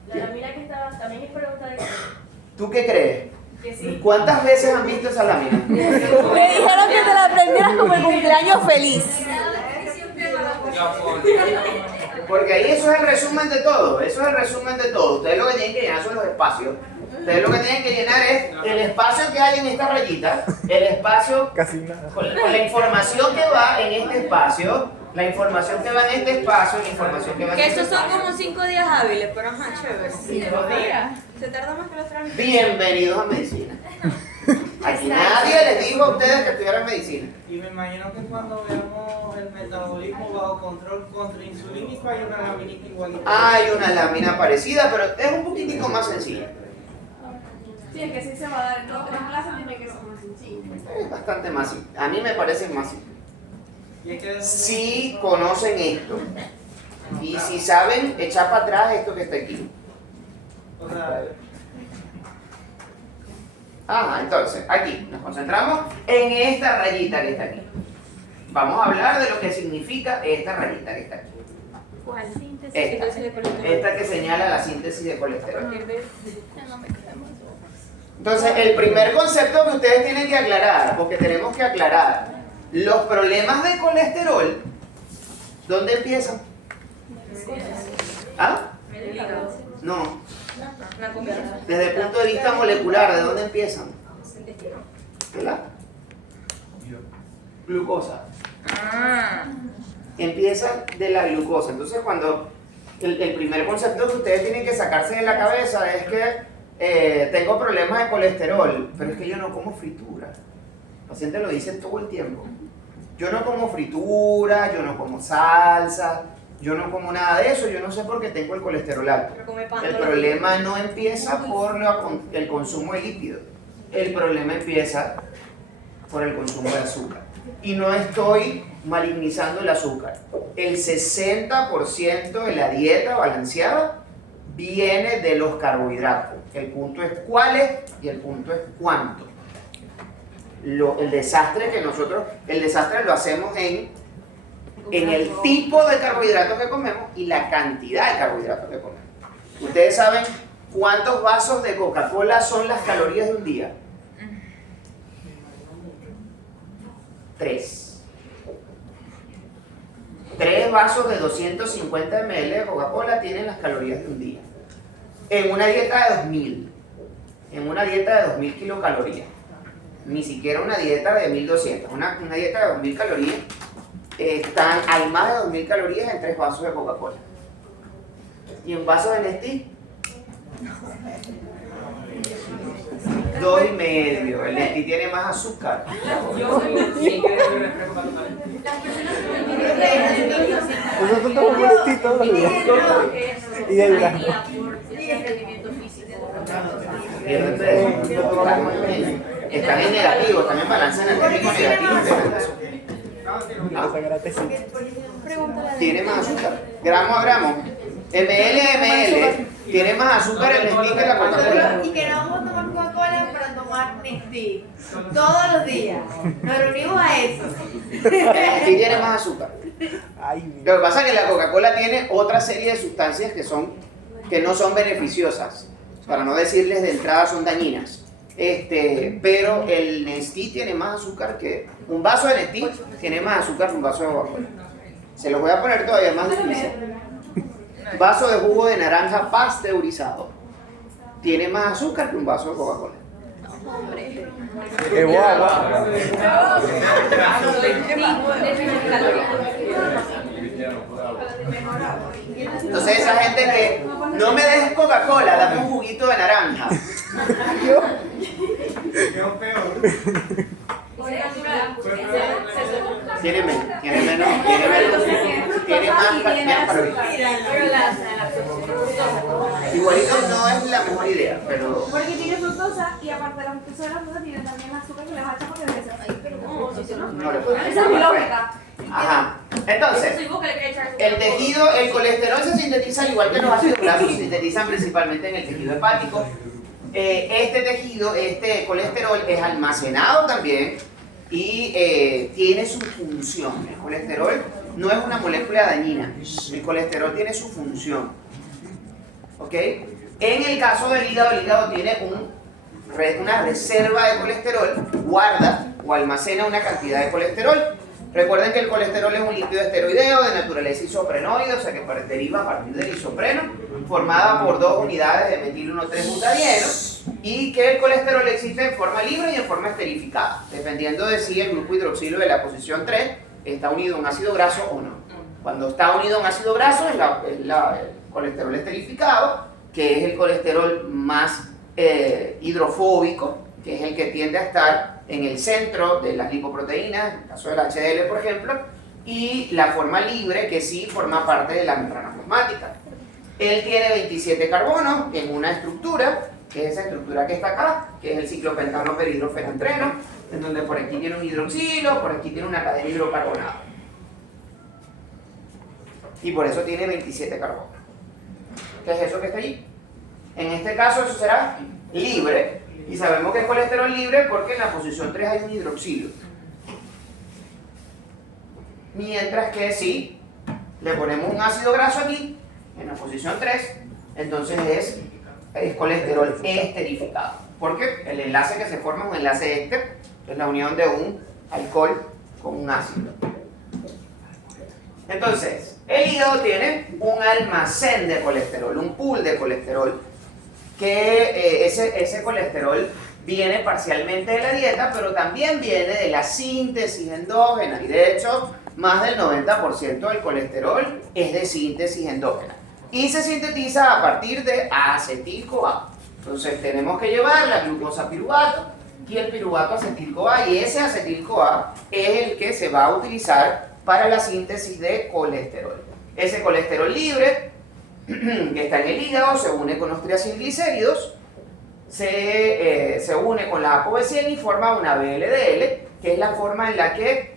la lámina que estaba también es pregunta de ¿Tú qué crees? que sí. ¿Cuántas veces han visto esa lámina? Me dijeron que te la aprendieras como el cumpleaños feliz. Ya fue. Porque ahí eso es el resumen de todo. Eso es el resumen de todo. Ustedes lo que tienen que llenar son los espacios. Ustedes lo que tienen que llenar es el espacio que hay en esta rayita, el espacio Casi nada. con la información que va en este espacio, la información que va en este espacio, la información que va en Que este estos son espacio. como 5 días hábiles, pero ajá, chévere. Sí, días. Se tarda más que los trámites. Bienvenidos a medicina. Aquí nadie les dijo a ustedes que estudiaran medicina. Y me imagino que cuando veamos el metabolismo bajo control contra insulínico hay una laminita igualita. Hay una lámina parecida, pero es un poquitico más sencilla. Sí, es que sí se va a dar. En otra clase tiene que ser más sencillo. Es bastante más simple. A mí me parece más simple. Y hay que Si conocen esto y si saben echar para atrás esto que está aquí. o sea, Ajá, entonces, aquí nos concentramos en esta rayita que está aquí. Vamos a hablar de lo que significa esta rayita que está aquí. ¿Cuál? Esta, Síntesis de colesterol. esta que señala la síntesis de A colesterol. partir de- Entonces, el primer concepto que ustedes tienen que aclarar, porque tenemos que aclarar, los problemas de colesterol, ¿dónde empiezan? ¿Ah? El hígado. No, La comida. desde el punto de vista molecular, ¿de dónde empiezan? Intestino. ¿Verdad? Glucosa. Ah. Empieza de la glucosa. Entonces, cuando el primer concepto que ustedes tienen que sacarse de la cabeza es que tengo problemas de colesterol, pero es que yo no como fritura. El paciente lo dice todo el tiempo. Yo no como fritura, yo no como salsa, yo no como nada de eso, yo no sé por qué tengo el colesterol alto. Pero come pan El todos los problema no empieza por el consumo de lípidos, el problema empieza por el consumo de azúcar. Y no estoy malignizando el azúcar. El 60% de la dieta balanceada viene de los carbohidratos. El punto es cuáles y el punto es cuánto. El desastre lo hacemos en el tipo de carbohidratos que comemos y la cantidad de carbohidratos que comemos. ¿Ustedes saben cuántos vasos de Coca-Cola son las calorías de un día? 3. 3 vasos de 250 ml de Coca-Cola tienen las calorías de un día. En una dieta de 2000. En una dieta de 2000 kilocalorías. Ni siquiera una dieta de 1200. Una dieta de 2000 calorías. Hay más de 2000 calorías en 3 vasos de Coca-Cola. ¿Y un vaso de Nestlé? 2,5. El Nestlé tiene más azúcar. Esos son todos molestitos todos los días. Y de durazno. Están en negativo, están en balance energético negativo. Esa gratecita. Tiene más azúcar, gramo a gramo. ml a ml, tiene más azúcar el Nestlé que la Coca-Cola. Y que no vamos a tomar Coca-Cola para tomar Nestlé. Todos los días. Nos reunimos a eso. El Nestlé tiene más azúcar. Ay, Lo mira. que pasa es que la Coca-Cola tiene otra serie de sustancias que no son beneficiosas. Para no decirles de entrada son dañinas. Pero el Nestlé tiene más azúcar que... Un vaso de Nestlé tiene más azúcar que un vaso de Coca-Cola. Se los voy a poner todavía más difícil. Vaso de jugo de naranja pasteurizado tiene más azúcar que un vaso de Coca-Cola. Qué guagua. Entonces esa gente que no me dejes Coca-Cola, dame un juguito de naranja. quedó peor. Es natural. Tiene menos, tiene más calorías. Pero la absorción es fructosa. Igualito no es la mejor idea, pero Porque tiene fructosa y aparte de la fructosa de la fruta tiene también azúcar que le va a echar porque es no le puedo. Esa es mi lógica. Ajá. Entonces, Soy vos que le querés echar el tejido, el colesterol se sintetiza al igual que los ácidos grasos, se sintetizan principalmente en el tejido hepático. Este tejido, este colesterol es almacenado también y tiene su función. El colesterol no es una molécula dañina, el colesterol tiene su función. ¿Ok? En el caso del hígado, el hígado tiene una reserva de colesterol, guarda o almacena una cantidad de colesterol. Recuerden que el colesterol es un lípido esteroideo de naturaleza isoprenoide, o sea que deriva a partir del isopreno, formada por dos unidades de metil 1,3-butadieno, y que el colesterol existe en forma libre y en forma esterificada, dependiendo de si el grupo hidroxilo de la posición 3 está unido a un ácido graso o no. Cuando está unido a un ácido graso es el colesterol esterificado, que es el colesterol más hidrofóbico, que es el que tiende a estar en el centro de las lipoproteínas, en el caso del HDL por ejemplo, y la forma libre, que sí forma parte de la membrana plasmática. Él tiene 27 carbonos en una estructura, que es esa estructura que está acá, que es el ciclopentano perhidrofenantreno, en donde por aquí tiene un hidroxilo, por aquí tiene una cadena hidrocarbonada. Y por eso tiene 27 carbonos. ¿Qué es eso que está allí? En este caso eso será libre, y sabemos que es colesterol libre porque en la posición 3 hay un hidroxilo. Mientras que si le ponemos un ácido graso aquí, en la posición 3, entonces es colesterol esterificado. Porque el enlace que se forma es un enlace éster, es la unión de un alcohol con un ácido. Entonces, el hígado tiene un almacén de colesterol, un pool de colesterol, que ese colesterol viene parcialmente de la dieta, pero también viene de la síntesis endógena, y de hecho más del 90% del colesterol es de síntesis endógena y se sintetiza a partir de acetil-CoA. Entonces tenemos que llevar la glucosa piruvato y el piruvato acetil-CoA, y ese acetil-CoA es el que se va a utilizar para la síntesis de colesterol. Ese colesterol libre que está en el hígado se une con los triacilglicéridos, se une con la ApoB100 y forma una VLDL, que es la forma en la que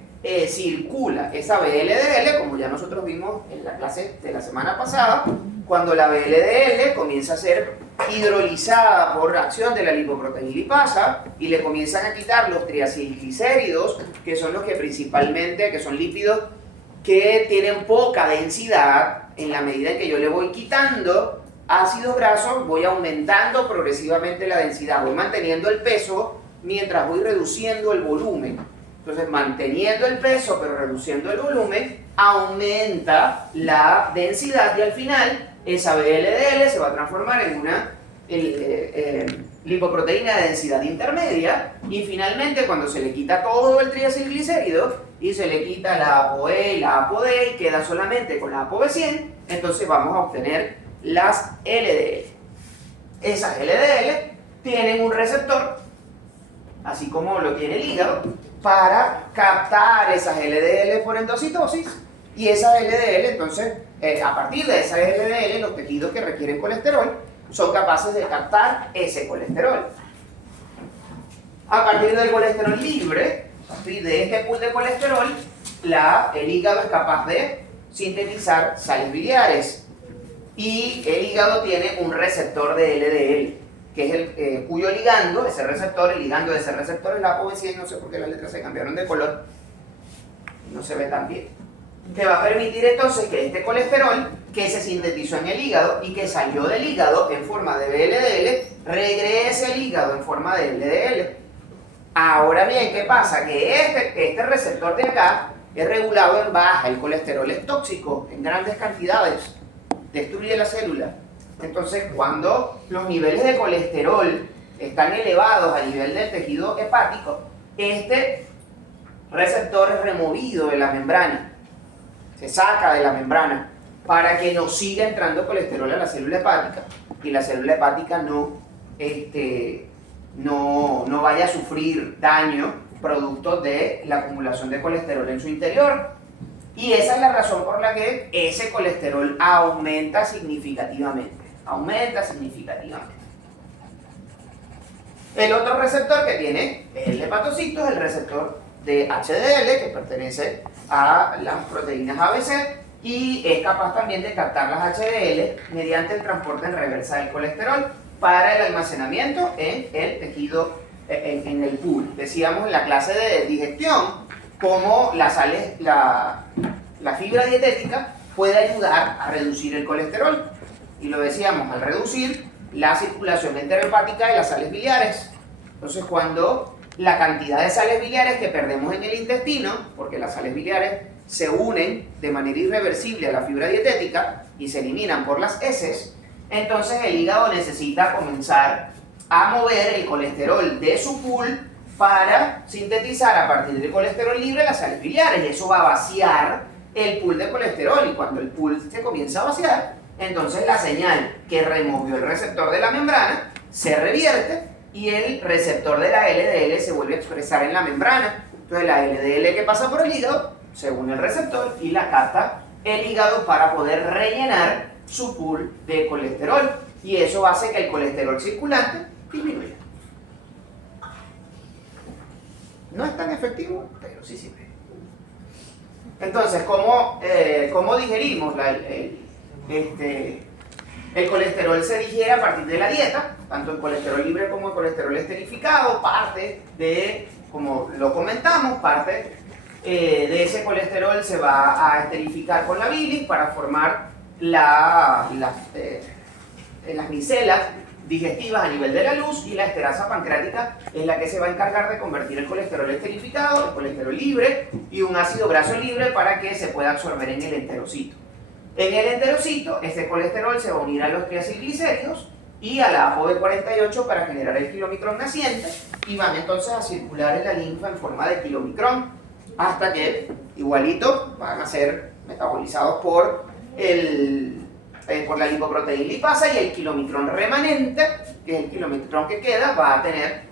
circula esa VLDL, como ya nosotros vimos en la clase de la semana pasada, cuando la VLDL comienza a ser hidrolizada por acción de la lipoproteína lipasa y le comienzan a quitar los triacilglicéridos, que son los que principalmente, que son lípidos que tienen poca densidad. En la medida en que yo le voy quitando ácidos grasos, voy aumentando progresivamente la densidad, voy manteniendo el peso mientras voy reduciendo el volumen. Entonces, manteniendo el peso pero reduciendo el volumen, aumenta la densidad y al final esa VLDL se va a transformar en una lipoproteína de densidad intermedia, y finalmente cuando se le quita todo el triacilglicérido y se le quita la ApoE y la ApoD y queda solamente con la ApoB100, entonces vamos a obtener las LDL. Esas LDL tienen un receptor, así como lo tiene el hígado, para captar esas LDL por endocitosis, y esas LDL entonces, a partir de esas LDL, los tejidos que requieren colesterol son capaces de captar ese colesterol. A partir del colesterol libre, a partir de este pool de colesterol, el hígado es capaz de sintetizar sales biliares, y el hígado tiene un receptor de LDL, que es cuyo ligando, ese receptor, el ligando de ese receptor es la ApoB100, no sé por qué las letras se cambiaron de color, no se ve tan bien, que va a permitir entonces que este colesterol que se sintetizó en el hígado y que salió del hígado en forma de VLDL, regrese al hígado en forma de LDL. Ahora bien, ¿qué pasa? Que este receptor de acá es regulado en baja, el colesterol es tóxico en grandes cantidades, destruye la célula. Entonces, cuando los niveles de colesterol están elevados a nivel del tejido hepático, este receptor es removido de la membrana, se saca de la membrana para que no siga entrando colesterol a la célula hepática y la célula hepática no no vaya a sufrir daño producto de la acumulación de colesterol en su interior. Y esa es la razón por la que ese colesterol aumenta significativamente. Aumenta significativamente. El otro receptor que tiene el hepatocito es el receptor de HDL, que pertenece a las proteínas ABC y es capaz también de captar las HDL mediante el transporte en reversa del colesterol para el almacenamiento en el tejido, en el pool. Decíamos en la clase de digestión cómo la fibra dietética puede ayudar a reducir el colesterol. Y lo decíamos, al reducir la circulación enterohepática de las sales biliares. Entonces, cuando la cantidad de sales biliares que perdemos en el intestino, porque las sales biliares se unen de manera irreversible a la fibra dietética y se eliminan por las heces, entonces el hígado necesita comenzar a mover el colesterol de su pool para sintetizar a partir del colesterol libre las sales biliares, y eso va a vaciar el pool de colesterol, y cuando el pool se comienza a vaciar, entonces la señal que removió el receptor de la membrana se revierte y el receptor de la LDL se vuelve a expresar en la membrana. Entonces la LDL que pasa por el hígado se une al receptor y la capta el hígado para poder rellenar su pool de colesterol, y eso hace que el colesterol circulante disminuya. No es tan efectivo, pero sí sirve. Entonces, ¿cómo digerimos el colesterol? Se digiere a partir de la dieta, tanto el colesterol libre como el colesterol esterificado. Parte de, como lo comentamos, parte de ese colesterol se va a esterificar con la bilis para formar las micelas digestivas a nivel de la luz, y la esterasa pancreática es la que se va a encargar de convertir el colesterol esterificado, el colesterol libre y un ácido graso libre para que se pueda absorber en el enterocito. En el enterocito, este colesterol se va a unir a los triacilglicéridos y a la ApoB48 para generar el kilomicrón naciente, y van entonces a circular en la linfa en forma de kilomicrón hasta que, igualito, van a ser metabolizados por la lipoproteína lipasa, y el kilomicrón remanente, que es el kilomicrón que queda,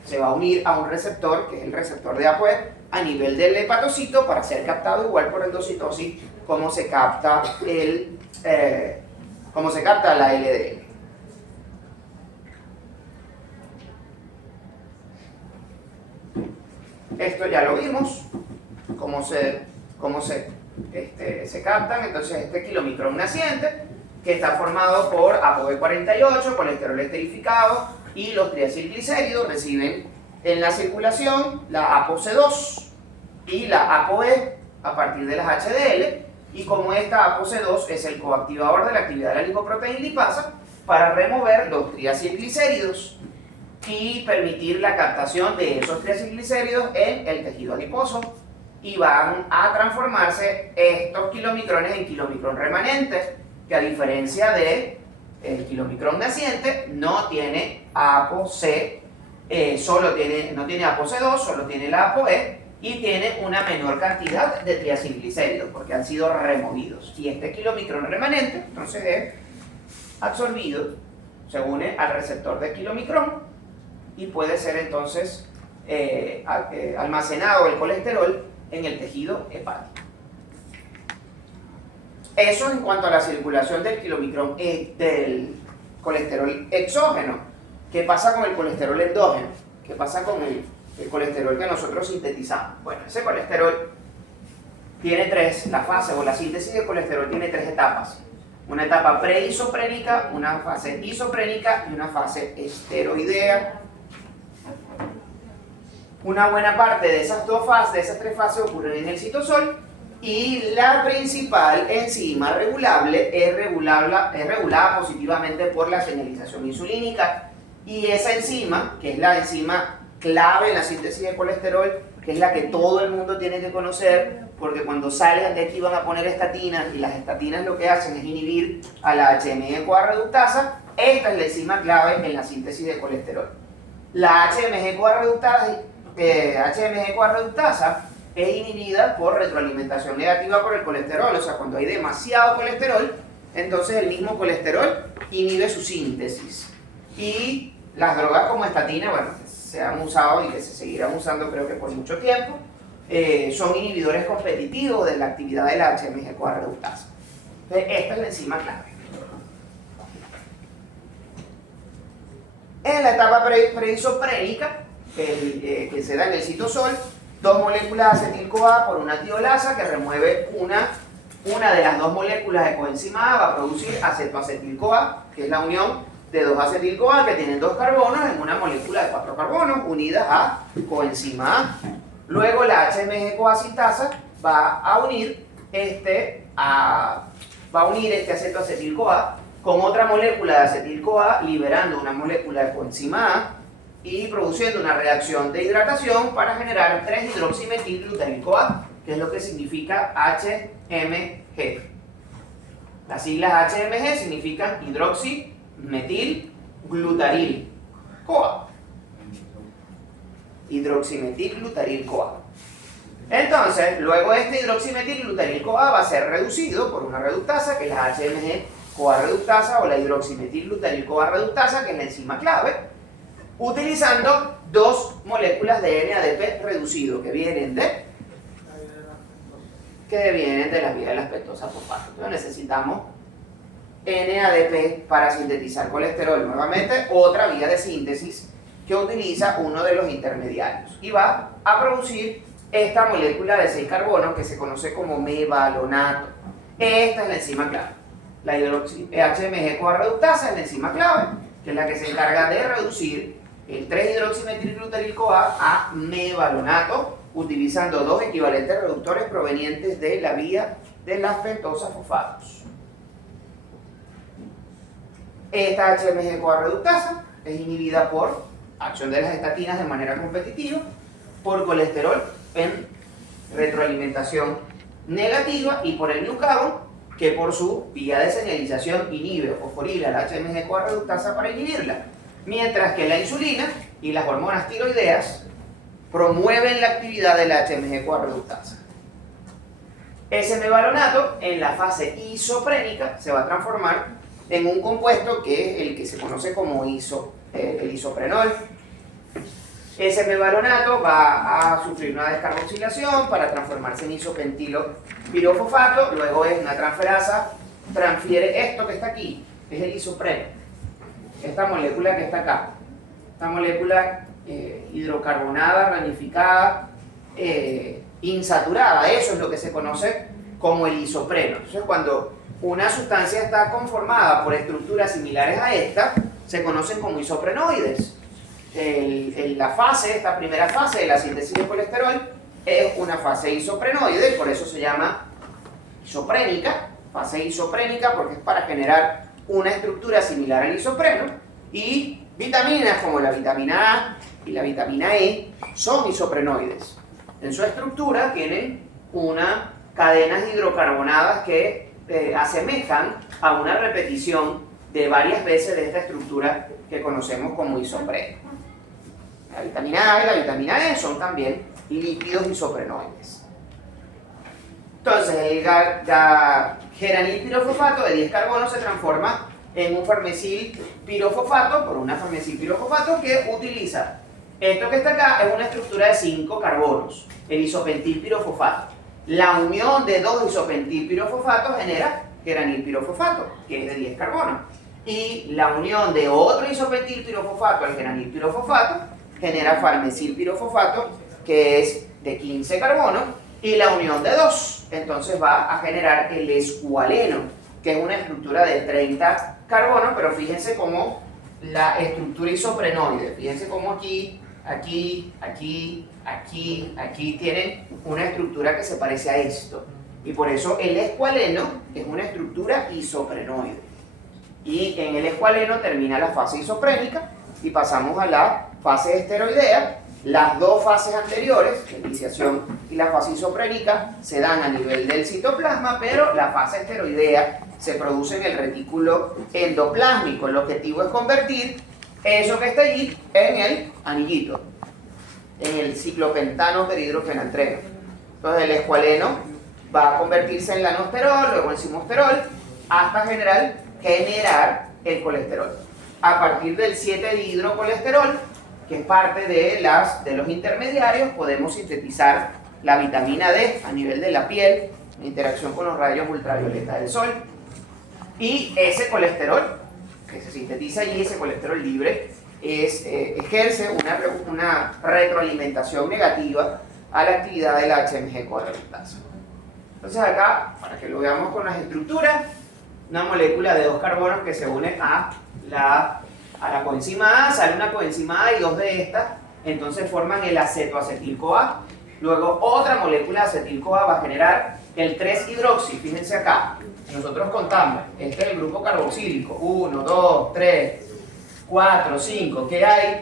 se va a unir a un receptor, que es el receptor de ApoE, a nivel del hepatocito para ser captado igual por endocitosis como se capta la LDL. Esto ya lo vimos, cómo se captan. Entonces este kilomicrón naciente, que está formado por ApoB48, colesterol esterificado y los triacilglicéridos, reciben en la circulación la ApoC2 y la ApoE a partir de las HDL, y como esta ApoC2 es el coactivador de la actividad de la lipoproteína lipasa para remover los triacilglicéridos y permitir la captación de esos triacilglicéridos en el tejido adiposo, y van a transformarse estos kilomicrones en kilomicrón remanentes, que a diferencia de el kilomicrón naciente no tiene ApoC, no tiene ApoC2, solo tiene la ApoE, y tiene una menor cantidad de triacilglicéridos porque han sido removidos, y este kilomicrón remanente entonces es absorbido, se une al receptor de kilomicrón y puede ser entonces almacenado el colesterol en el tejido hepático. Eso en cuanto a la circulación del kilomicrón, del colesterol exógeno. ¿Qué pasa con el colesterol endógeno? ¿Qué pasa con el colesterol que nosotros sintetizamos? Bueno, ese colesterol tiene la fase o la síntesis de colesterol tiene tres etapas. Una etapa preisoprénica, una fase isoprénica y una fase esteroidea. Una buena parte de esas tres fases ocurren en el citosol, y la principal enzima regulable es regulada positivamente por la señalización insulínica, y esa enzima, que es la enzima clave en la síntesis de colesterol, que es la que todo el mundo tiene que conocer, porque cuando salgan de aquí van a poner estatinas, y las estatinas lo que hacen es inhibir a la HMG-CoA reductasa. Esta es la enzima clave en la síntesis de colesterol. La HMG-CoA reductasa es inhibida por retroalimentación negativa por el colesterol, o sea, cuando hay demasiado colesterol, entonces el mismo colesterol inhibe su síntesis, y Las drogas como estatina, bueno, se han usado y que se seguirán usando creo que por mucho tiempo, son inhibidores competitivos de la actividad de la HMG-CoA reductasa. Entonces, esta es la enzima clave. En la etapa preisoprénica, que se da en el citosol, 2 moléculas de acetil-CoA por una tiolasa que remueve una de las 2 moléculas de coenzima A va a producir acetoacetil-CoA, que es la unión de 2 acetil-CoA que tienen 2 carbonos en una molécula de 4 carbonos unidas a coenzima A. Luego la HMG-CoA citasa va a unir este acetoacetil-CoA con otra molécula de acetil-CoA, liberando una molécula de coenzima A y produciendo una reacción de hidratación para generar 3-hidroximetil-glutaryl-CoA, que es lo que significa HMG. Las siglas HMG significan hidroximetil-glutaryl-CoA. Hidroximetil-glutaryl-CoA. Entonces, luego este hidroximetil-glutaryl-CoA va a ser reducido por una reductasa, que es la HMG-CoA reductasa, o la hidroximetil-glutaryl-CoA reductasa, que es la enzima clave, utilizando 2 moléculas de NADP reducido que vienen de las vías de las pentosas fosfato. Entonces necesitamos NADP para sintetizar colesterol. Nuevamente, otra vía de síntesis que utiliza uno de los intermediarios y va a producir esta molécula de 6 carbonos que se conoce como mevalonato. Esta es la enzima clave. La HMG-CoA reductasa es la enzima clave, que es la que se encarga de reducir el 3-hidroximetil-glutaryl-CoA a mevalonato, utilizando 2 equivalentes reductores provenientes de la vía de las pentosas fosfatos. Esta HMG-CoA reductasa es inhibida por acción de las estatinas de manera competitiva, por colesterol en retroalimentación negativa y por el glucagón, que por su vía de señalización inhibe o fosforila la HMG-CoA reductasa para inhibirla, mientras que la insulina y las hormonas tiroideas promueven la actividad de la HMG-CoA reductasa. Ese mevalonato en la fase isoprénica se va a transformar en un compuesto que es el que se conoce como el isoprenol. Ese mevalonato va a sufrir una descarboxilación para transformarse en isopentilo pirofosfato, luego es una transferasa, transfiere esto que está aquí, es el isopreno, esta molécula que está acá, esta molécula hidrocarbonada, ramificada, insaturada, eso es lo que se conoce como el isopreno. Entonces, cuando una sustancia está conformada por estructuras similares a esta, se conocen como isoprenoides. Esta primera fase de la síntesis de colesterol es una fase isoprenoide, por eso se llama isoprénica, fase isoprénica porque es para generar una estructura similar al isopreno, y vitaminas como la vitamina A y la vitamina E son isoprenoides. En su estructura tienen unas cadenas hidrocarbonadas que asemejan a una repetición de varias veces de esta estructura que conocemos como isopreno. La vitamina A y la vitamina E son también lípidos isoprenoides. Entonces, el geranil pirofosfato de 10 carbonos se transforma en un farnesil pirofosfato por una farnesil pirofosfato que utiliza esto que está acá, es una estructura de 5 carbonos, el isopentil pirofosfato. La unión de 2 isopentil pirofosfatos genera geranil pirofosfato, que es de 10 carbonos. Y la unión de otro isopentil pirofosfato al geranil pirofosfato genera farnesil pirofosfato, que es de 15 carbonos, y la unión de 2, entonces va a generar el escualeno, que es una estructura de 30 carbonos, pero fíjense cómo la estructura isoprenoide, fíjense cómo aquí tienen una estructura que se parece a esto, y por eso el escualeno es una estructura isoprenoide. Y en el escualeno termina la fase isoprénica y pasamos a la fase esteroidea. Las 2 fases anteriores, la iniciación y la fase isoprénica, se dan a nivel del citoplasma, pero la fase esteroidea se produce en el retículo endoplásmico. El objetivo es convertir eso que está allí en el anillito, en el ciclopentano perhidrofenantreno. Entonces el escualeno va a convertirse en lanosterol, luego en simosterol, hasta generar el colesterol. a partir del 7-dihidrocolesterol, que es parte de los intermediarios, podemos sintetizar la vitamina D a nivel de la piel, en interacción con los rayos ultravioleta del sol. Y ese colesterol que se sintetiza allí, ese colesterol libre, ejerce una retroalimentación negativa a la actividad de la HMG-CoA reductasa. Entonces acá, para que lo veamos con las estructuras, una molécula de 2 carbonos que se une a la coenzima A, sale una coenzima A y 2 de estas, entonces forman el acetoacetil-CoA. Luego otra molécula de acetil-CoA va a generar el 3-hidroxi, fíjense acá. Nosotros contamos, este es el grupo carboxílico, 1, 2, 3, 4, 5, ¿qué hay?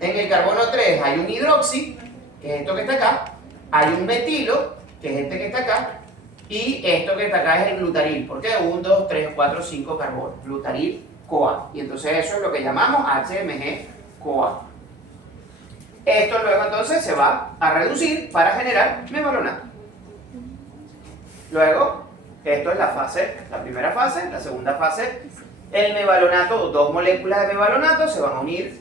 En el carbono 3 hay un hidroxi, que es esto que está acá, hay un metilo, que es este que está acá, y esto que está acá es el glutaril. ¿Por qué? 1, 2, 3, 4, 5 carbonos, glutaril-CoA. Y entonces eso es lo que llamamos HMG-CoA. Esto luego entonces se va a reducir para generar mevalonato. Luego, esto es la primera fase, la segunda fase, el mevalonato, 2 moléculas de mevalonato se van a unir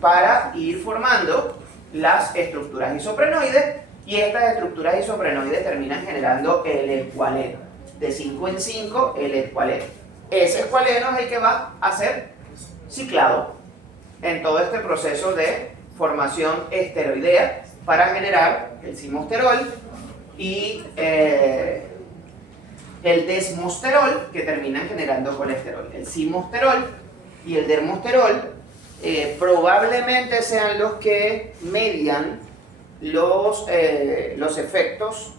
para ir formando las estructuras isoprenoides, y estas estructuras isoprenoides terminan generando el escualeno. De 5 en 5, el escualeno. Ese escualeno es el que va a ser ciclado en todo este proceso de formación esteroidea para generar el simosterol y el desmosterol, que terminan generando colesterol. El simosterol y el dermosterol probablemente sean los que median los efectos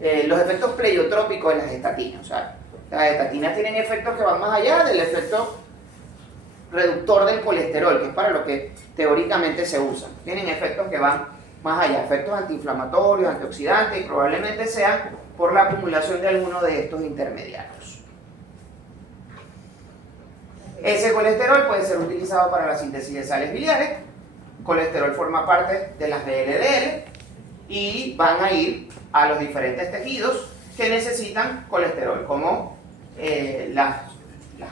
los efectos pleiotrópicos de las estatinas. O sea, las estatinas tienen efectos que van más allá del efecto reductor del colesterol, que es para lo que teóricamente se usan. Tienen efectos que van más allá, efectos antiinflamatorios, antioxidantes, y probablemente sean por la acumulación de alguno de estos intermediarios. Ese colesterol puede ser utilizado para la síntesis de sales biliares. Colesterol forma parte de las VLDL y van a ir a los diferentes tejidos que necesitan colesterol, como las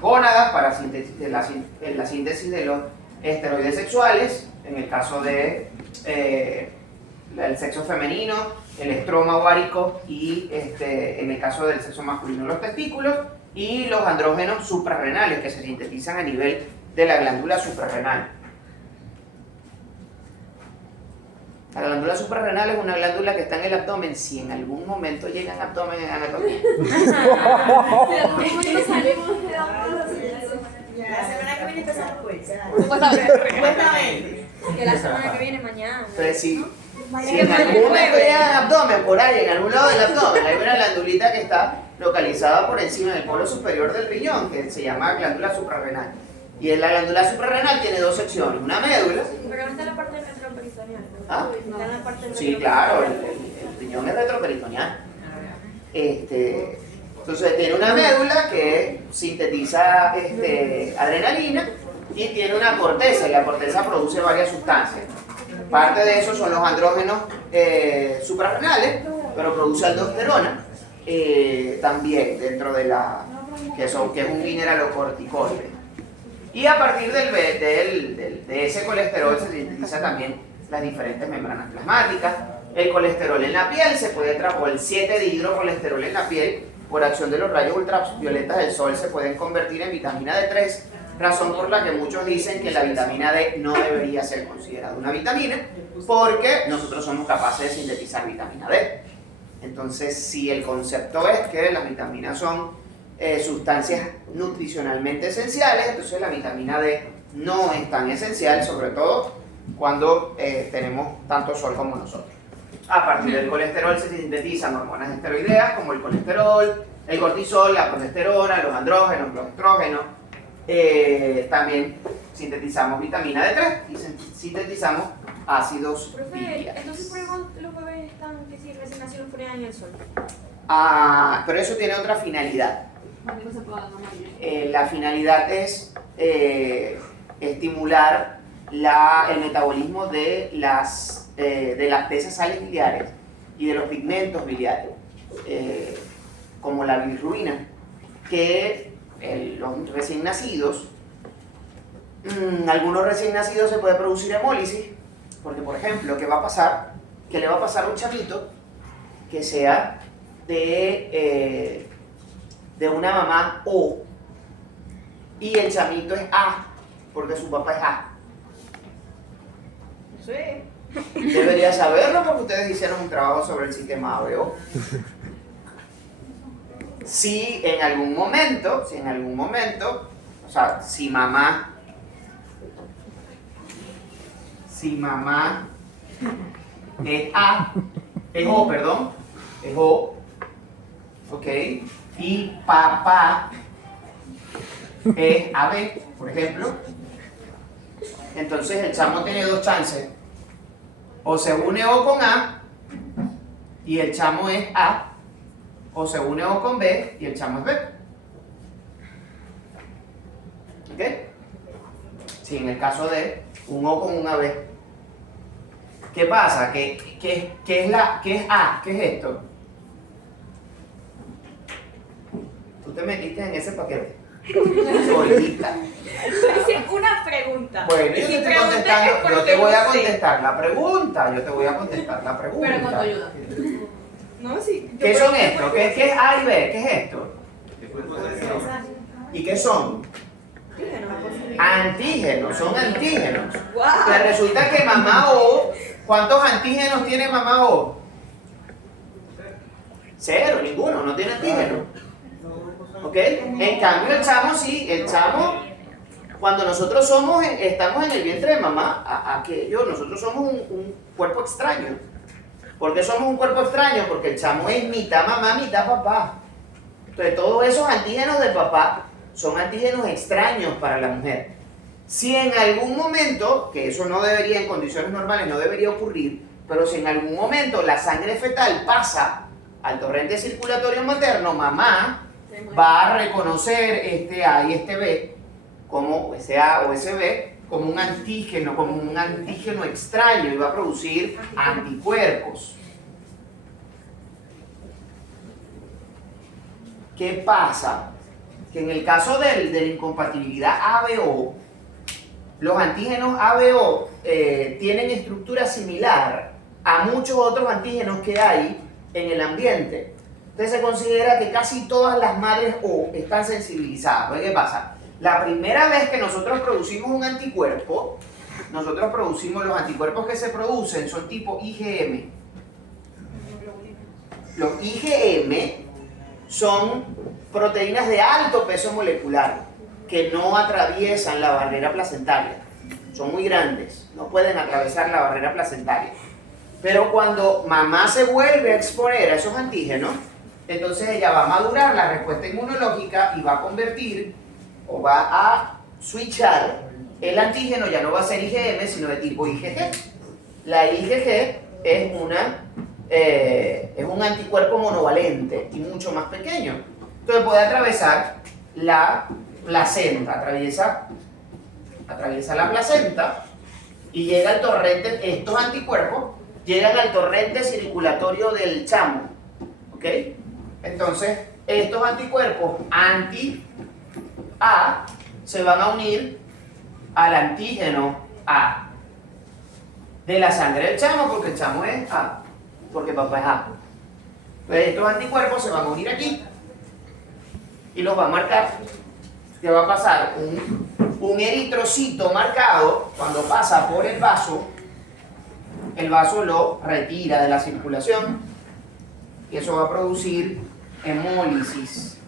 gónadas para la síntesis de los esteroides sexuales, en el caso de el sexo femenino, el estroma ovárico, y en el caso del sexo masculino los testículos, y los andrógenos suprarrenales que se sintetizan a nivel de la glándula suprarrenal. La glándula suprarrenal es una glándula que está en el abdomen. Si en algún momento llega al abdomen, en anatomía. La semana que viene empezamos pues. Supuestamente. Que la semana que viene, mañana. Entonces, si en algún momento llega al abdomen, por ahí, en algún lado del abdomen, hay una glandulita que está localizada por encima del polo superior del riñón, que se llama glándula suprarrenal. Y en la glándula suprarrenal tiene 2 secciones, una médula. Pero no está en la parte retroperitoneal. ¿Ah? Está en la parte Sí, claro, el riñón es retroperitoneal. Entonces tiene una médula que sintetiza adrenalina, y tiene una corteza, y la corteza produce varias sustancias. Parte de eso son los andrógenos suprarrenales, pero produce aldosterona también dentro de que es un mineralocorticoide. Y a partir de ese colesterol se sintetiza también las diferentes membranas plasmáticas. El colesterol en la piel se puede o el 7-dihidrocolesterol en la piel, por acción de los rayos ultravioletas del sol, se pueden convertir en vitamina D3, razón por la que muchos dicen que la vitamina D no debería ser considerada una vitamina, porque nosotros somos capaces de sintetizar vitamina D. Entonces, si el concepto es que las vitaminas son sustancias nutricionalmente esenciales, entonces la vitamina D no es tan esencial, sobre todo cuando tenemos tanto sol como nosotros. A partir del colesterol se sintetizan hormonas esteroideas como el colesterol, el cortisol, la progesterona, los andrógenos, los estrógenos. También sintetizamos vitamina D3 y sintetizamos ácidos Profe, biliares. entonces por eso los bebés están, que si recién nacieron fuera en el sol. Pero eso tiene otra finalidad. La finalidad es estimular el metabolismo de esas sales biliares y de los pigmentos biliares, como la bilirrubina. que los recién nacidos, algunos recién nacidos se puede producir hemólisis, porque por ejemplo, ¿qué va a pasar? ¿Qué le va a pasar a un chamito que sea de una mamá O y el chamito es A, porque su papá es A? Sí. Debería saberlo porque ustedes hicieron un trabajo sobre el sistema ABO. Si en algún momento, o sea, si mamá es A, es O, perdón, es O, ok, y papá es AB, por ejemplo, entonces el chamo tiene dos chances. O se une O con A y el chamo es A, o se une O con B y el chamo es B. ¿Ok? Sí, en el caso de un O con una B. ¿Qué pasa? ¿Qué es A? ¿Qué es esto? Tú te metiste en ese paquete. Solita. Hice una pregunta. Bueno, Y yo te mi estoy pregunta es contestando, porque yo te voy a no sé. contestar la pregunta, yo te voy a contestar la pregunta. Pero con tu ayuda. No, sí. ¿Qué son estos? ¿Qué es A y B? ¿Qué es esto? ¿Y qué son? Antígenos, son antígenos. Wow. Pero resulta que mamá O, ¿cuántos antígenos tiene mamá O? Cero, ninguno, no tiene antígenos. ¿Ok? En cambio el chamo sí, el chamo, cuando nosotros estamos en el vientre de mamá, nosotros somos un cuerpo extraño. ¿Por qué somos un cuerpo extraño? Porque el chamo es mitad mamá, mitad papá. Entonces todos esos antígenos del papá son antígenos extraños para la mujer. Si en algún momento, que eso no debería, en condiciones normales no debería ocurrir, pero si en algún momento la sangre fetal pasa al torrente circulatorio materno, mamá va a reconocer este A y este B, como ese A o ese B, como un antígeno extraño y va a producir anticuerpos. ¿Qué pasa? Que en el caso de la incompatibilidad ABO, los antígenos ABO tienen estructura similar a muchos otros antígenos que hay en el ambiente. Entonces se considera que casi todas las madres O están sensibilizadas. ¿Qué pasa? La primera vez que nosotros producimos un anticuerpo, los anticuerpos que se producen son tipo IgM. Los IgM son proteínas de alto peso molecular que no atraviesan la barrera placentaria. Son muy grandes, no pueden atravesar la barrera placentaria. Pero cuando mamá se vuelve a exponer a esos antígenos, entonces ella va a madurar la respuesta inmunológica y va a convertir o va a switchar el antígeno, ya no va a ser IgM, sino de tipo IgG. La IgG es un anticuerpo monovalente y mucho más pequeño. Entonces puede atravesar la placenta, atraviesa la placenta y llega al torrente, estos anticuerpos llegan al torrente circulatorio del chamo, ¿ok? Entonces, estos anticuerpos anti-A se van a unir al antígeno A de la sangre del chamo, porque el chamo es A, porque papá es A. Entonces, estos anticuerpos se van a unir aquí y los va a marcar. ¿Qué va a pasar? Un eritrocito marcado, cuando pasa por el vaso lo retira de la circulación y eso va a producir hemólisis.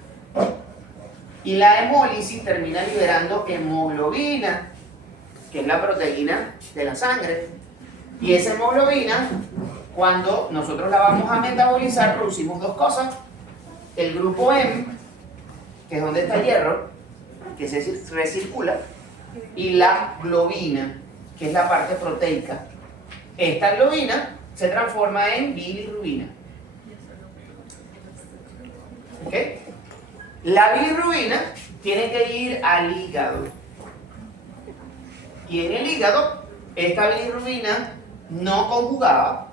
Y la hemólisis termina liberando hemoglobina, que es la proteína de la sangre. Y esa hemoglobina, cuando nosotros la vamos a metabolizar, producimos dos cosas. El grupo M, que es donde está el hierro, que se recircula, y la globina, que es la parte proteica. Esta globina se transforma en bilirrubina. ¿Ok? La bilirrubina tiene que ir al hígado. Y en el hígado, esta bilirrubina no conjugada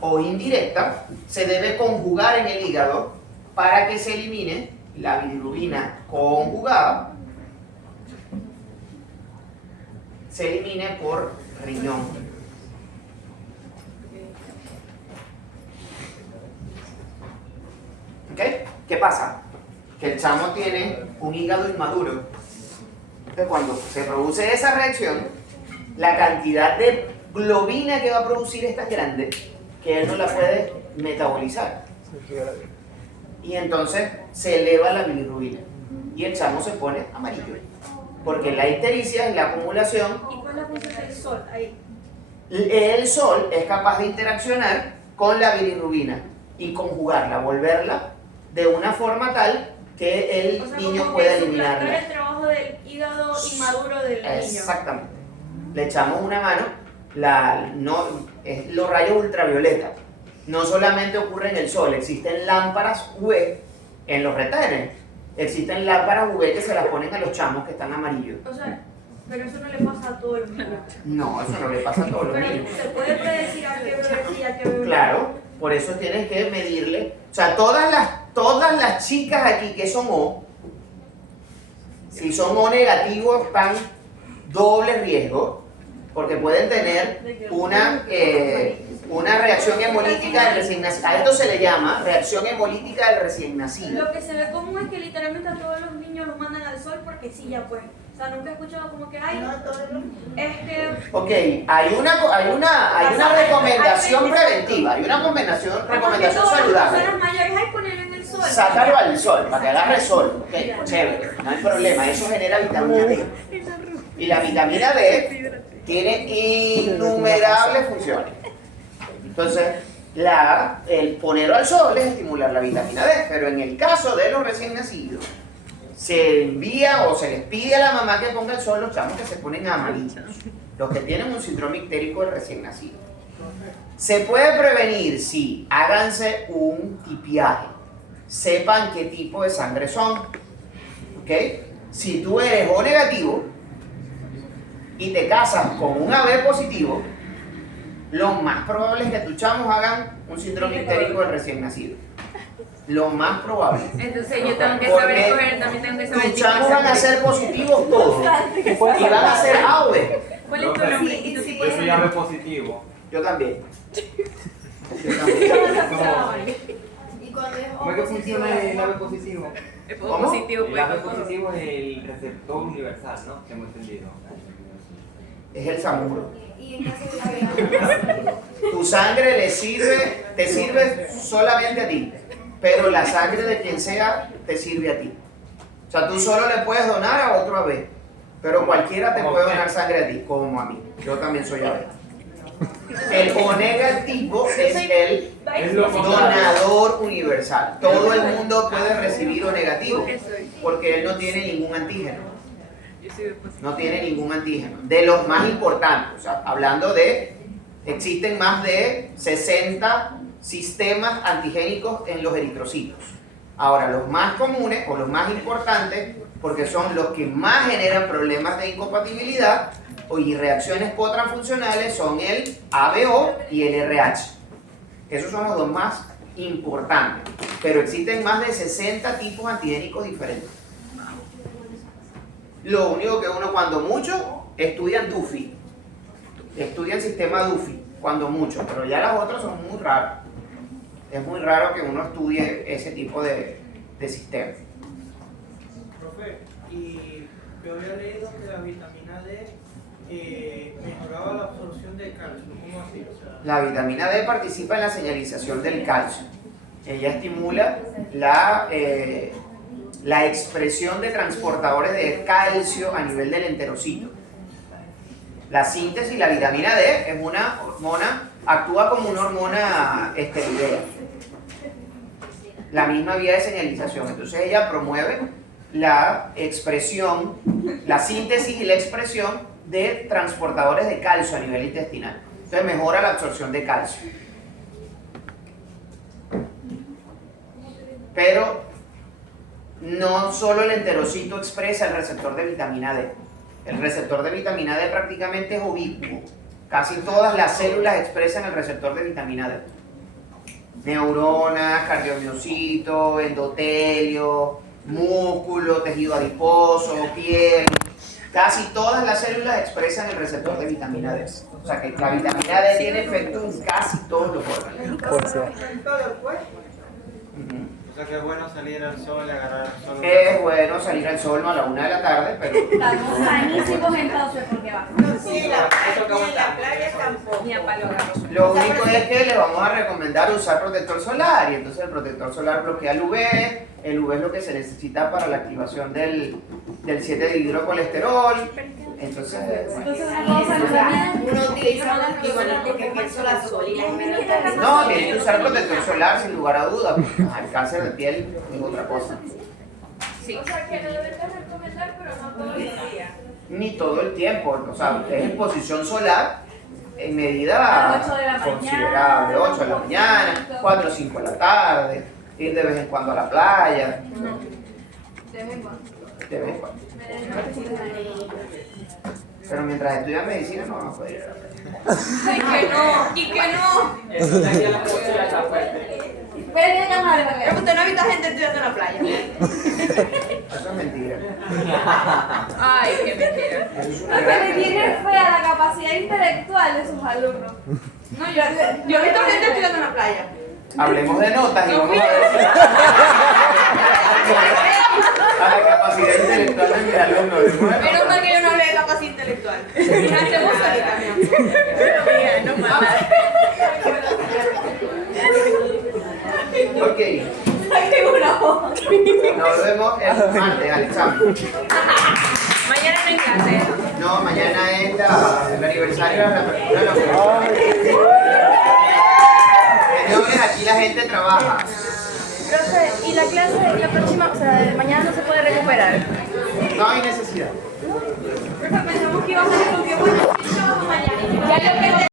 o indirecta se debe conjugar en el hígado para que se elimine la bilirrubina conjugada, se elimine por riñón. ¿Ok? ¿Qué pasa? Que el chamo tiene un hígado inmaduro. Entonces, cuando se produce esa reacción, la cantidad de globina que va a producir es tan grande que él no la puede metabolizar. Y entonces se eleva la bilirrubina y el chamo se pone amarillo. Porque la ictericia es la acumulación. ¿Y cuál es la función del sol ahí? El sol es capaz de interaccionar con la bilirrubina y conjugarla, volverla de una forma tal que el niño pueda eliminarla. el trabajo del hígado inmaduro del niño. Exactamente. Le echamos una mano, los rayos ultravioleta. No solamente ocurre en el sol, existen lámparas UV en los retenes. Existen lámparas UV que se las ponen a los chamos que están amarillos. O sea, pero eso no le pasa a todos los niños. No, eso no le pasa a todos los Pero niños. se puede predecir a qué bebé sí, a qué bebé no. Claro, por eso tienes que medirle. O sea, todas las chicas aquí que son O, si son O negativos, están doble riesgo, porque pueden tener una reacción hemolítica del recién nacido. A esto se le llama reacción hemolítica del recién nacido. Lo que se ve común es que literalmente a todos los niños los mandan al sol porque sí, ya pues. O sea, nunca he escuchado como que hay. Es que. Ok, hay una recomendación preventiva, hay una recomendación saludable. Las personas mayores hay poner en el sol. Sácalo al sol, para que agarre sol. Ok, chévere, no hay problema, eso genera vitamina D. Y la vitamina D tiene innumerables funciones. Entonces, el ponerlo al sol es estimular la vitamina D, pero en el caso de los recién nacidos, se envía o se les pide a la mamá que ponga el sol los chamos que se ponen amarillos, los que tienen un síndrome ictérico del recién nacido. Se puede prevenir, sí, háganse un tipiaje, sepan qué tipo de sangre son, ¿ok? Si tú eres O negativo y te casas con un AB positivo, lo más probable es que tus chamos hagan un síndrome ictérico del recién nacido. Lo más probable. Entonces yo tengo que Porque saber escoger, también tengo que saber tus chamos van a ser positivos todos y van a ser A o B. ¿Cuál es tu nombre? ¿Y tú sí Yo puedes? soy AB positivo. Yo también. Y cuando es ¿Cómo es que funciona el AB positivo? ¿Cómo? Positivo, El AB positivo es el receptor universal, ¿no? Tengo entendido. Es el samuro. Y en caso de que Tu sangre te sirve solamente a ti, pero la sangre de quien sea te sirve a ti. O sea, tú solo le puedes donar a otro AB, pero cualquiera te puede donar sangre a ti, como a mí. Yo también soy AB. El O negativo es el donador universal. Todo el mundo puede recibir O negativo, porque él no tiene ningún antígeno. No tiene ningún antígeno. De los más importantes, o sea, hablando de, existen más de 60 sistemas antigénicos en los eritrocitos. Ahora, los más comunes o los más importantes, porque son los que más generan problemas de incompatibilidad y reacciones cotransfuncionales, son el ABO y el RH. Esos son los dos más importantes. Pero existen más de 60 tipos antigénicos diferentes. Lo único que uno, cuando mucho, estudian DUFI. Estudian sistema DUFI, cuando mucho. Pero ya las otras son muy raras. Es muy raro que uno estudie ese tipo de sistema. Profe, y yo había leído que la vitamina D mejoraba la absorción del calcio. ¿Cómo así? O sea, La vitamina D participa en la señalización del calcio. Ella estimula la expresión de transportadores de calcio a nivel del enterocito. La síntesis, la vitamina D es una hormona, actúa como una hormona esteroidea. La misma vía de señalización. Entonces ella promueve la expresión, la síntesis y la expresión de transportadores de calcio a nivel intestinal. Entonces mejora la absorción de calcio. Pero no solo el enterocito expresa el receptor de vitamina D. El receptor de vitamina D prácticamente es ubicuo. Casi todas las células expresan el receptor de vitamina D. neuronas, cardiomiocito, endotelio, músculo, tejido adiposo, piel. Casi todas las células expresan el receptor de vitamina D. O sea que la vitamina D tiene efecto en casi todos los órganos. Por si O sea que es bueno salir al sol y agarrar el sol. Es bueno salir al sol no a la 1 de la tarde, pero Estamos sanísimos entonces porque va. Sí, en la playa tampoco. Ni a palo grande. lo único es que le vamos a recomendar usar protector solar y entonces el protector solar bloquea el UV. El UV es lo que se necesita para la activación del 7-dihidrocolesterol. Entonces, Entonces una cosa saludable. Uno utiliza igual porque pienso la solía. no, tiene que usar protector solar sin lugar a dudas. El cáncer de piel es otra cosa. O sea, que lo debes recomendar, pero no todos los días. Ni todo el tiempo, o sea, es exposición solar en A medida las 8 de la considerable, 8 de la mañana, 4 o 5 de la tarde, ir de vez en cuando a la playa, De vez en cuando. de vez en cuando. Pero mientras estudias medicina no vamos a poder ir a la playa. Y que no. Eso de aquí a las 8 ya está fuerte. Ven, ven, cámara, ven, ven. Usted no ha visto gente estudiando en la playa. Eso es mentira. Ay, qué mentira. Eso es una Porque gran le tiene mentira. fe a la capacidad intelectual de sus alumnos. No, yo he visto gente estudiando en la playa. Hablemos de notas y vamos a ver a la capacidad intelectual de mis alumnos. Menos mal que yo no hablé de capacidad intelectual. Fíjate vos solita, mi amor. Pero mira, no pasa. Ok, nos vemos el martes al examen. Mañana no hay clase. No, mañana es el aniversario de la apertura de la universidad. Señores, aquí la gente trabaja. Profe, ¿y la clase, la próxima, o sea, de mañana no se puede recuperar? No hay necesidad. Profe, pensamos que íbamos a ir con tiempo mañana. Ya lo que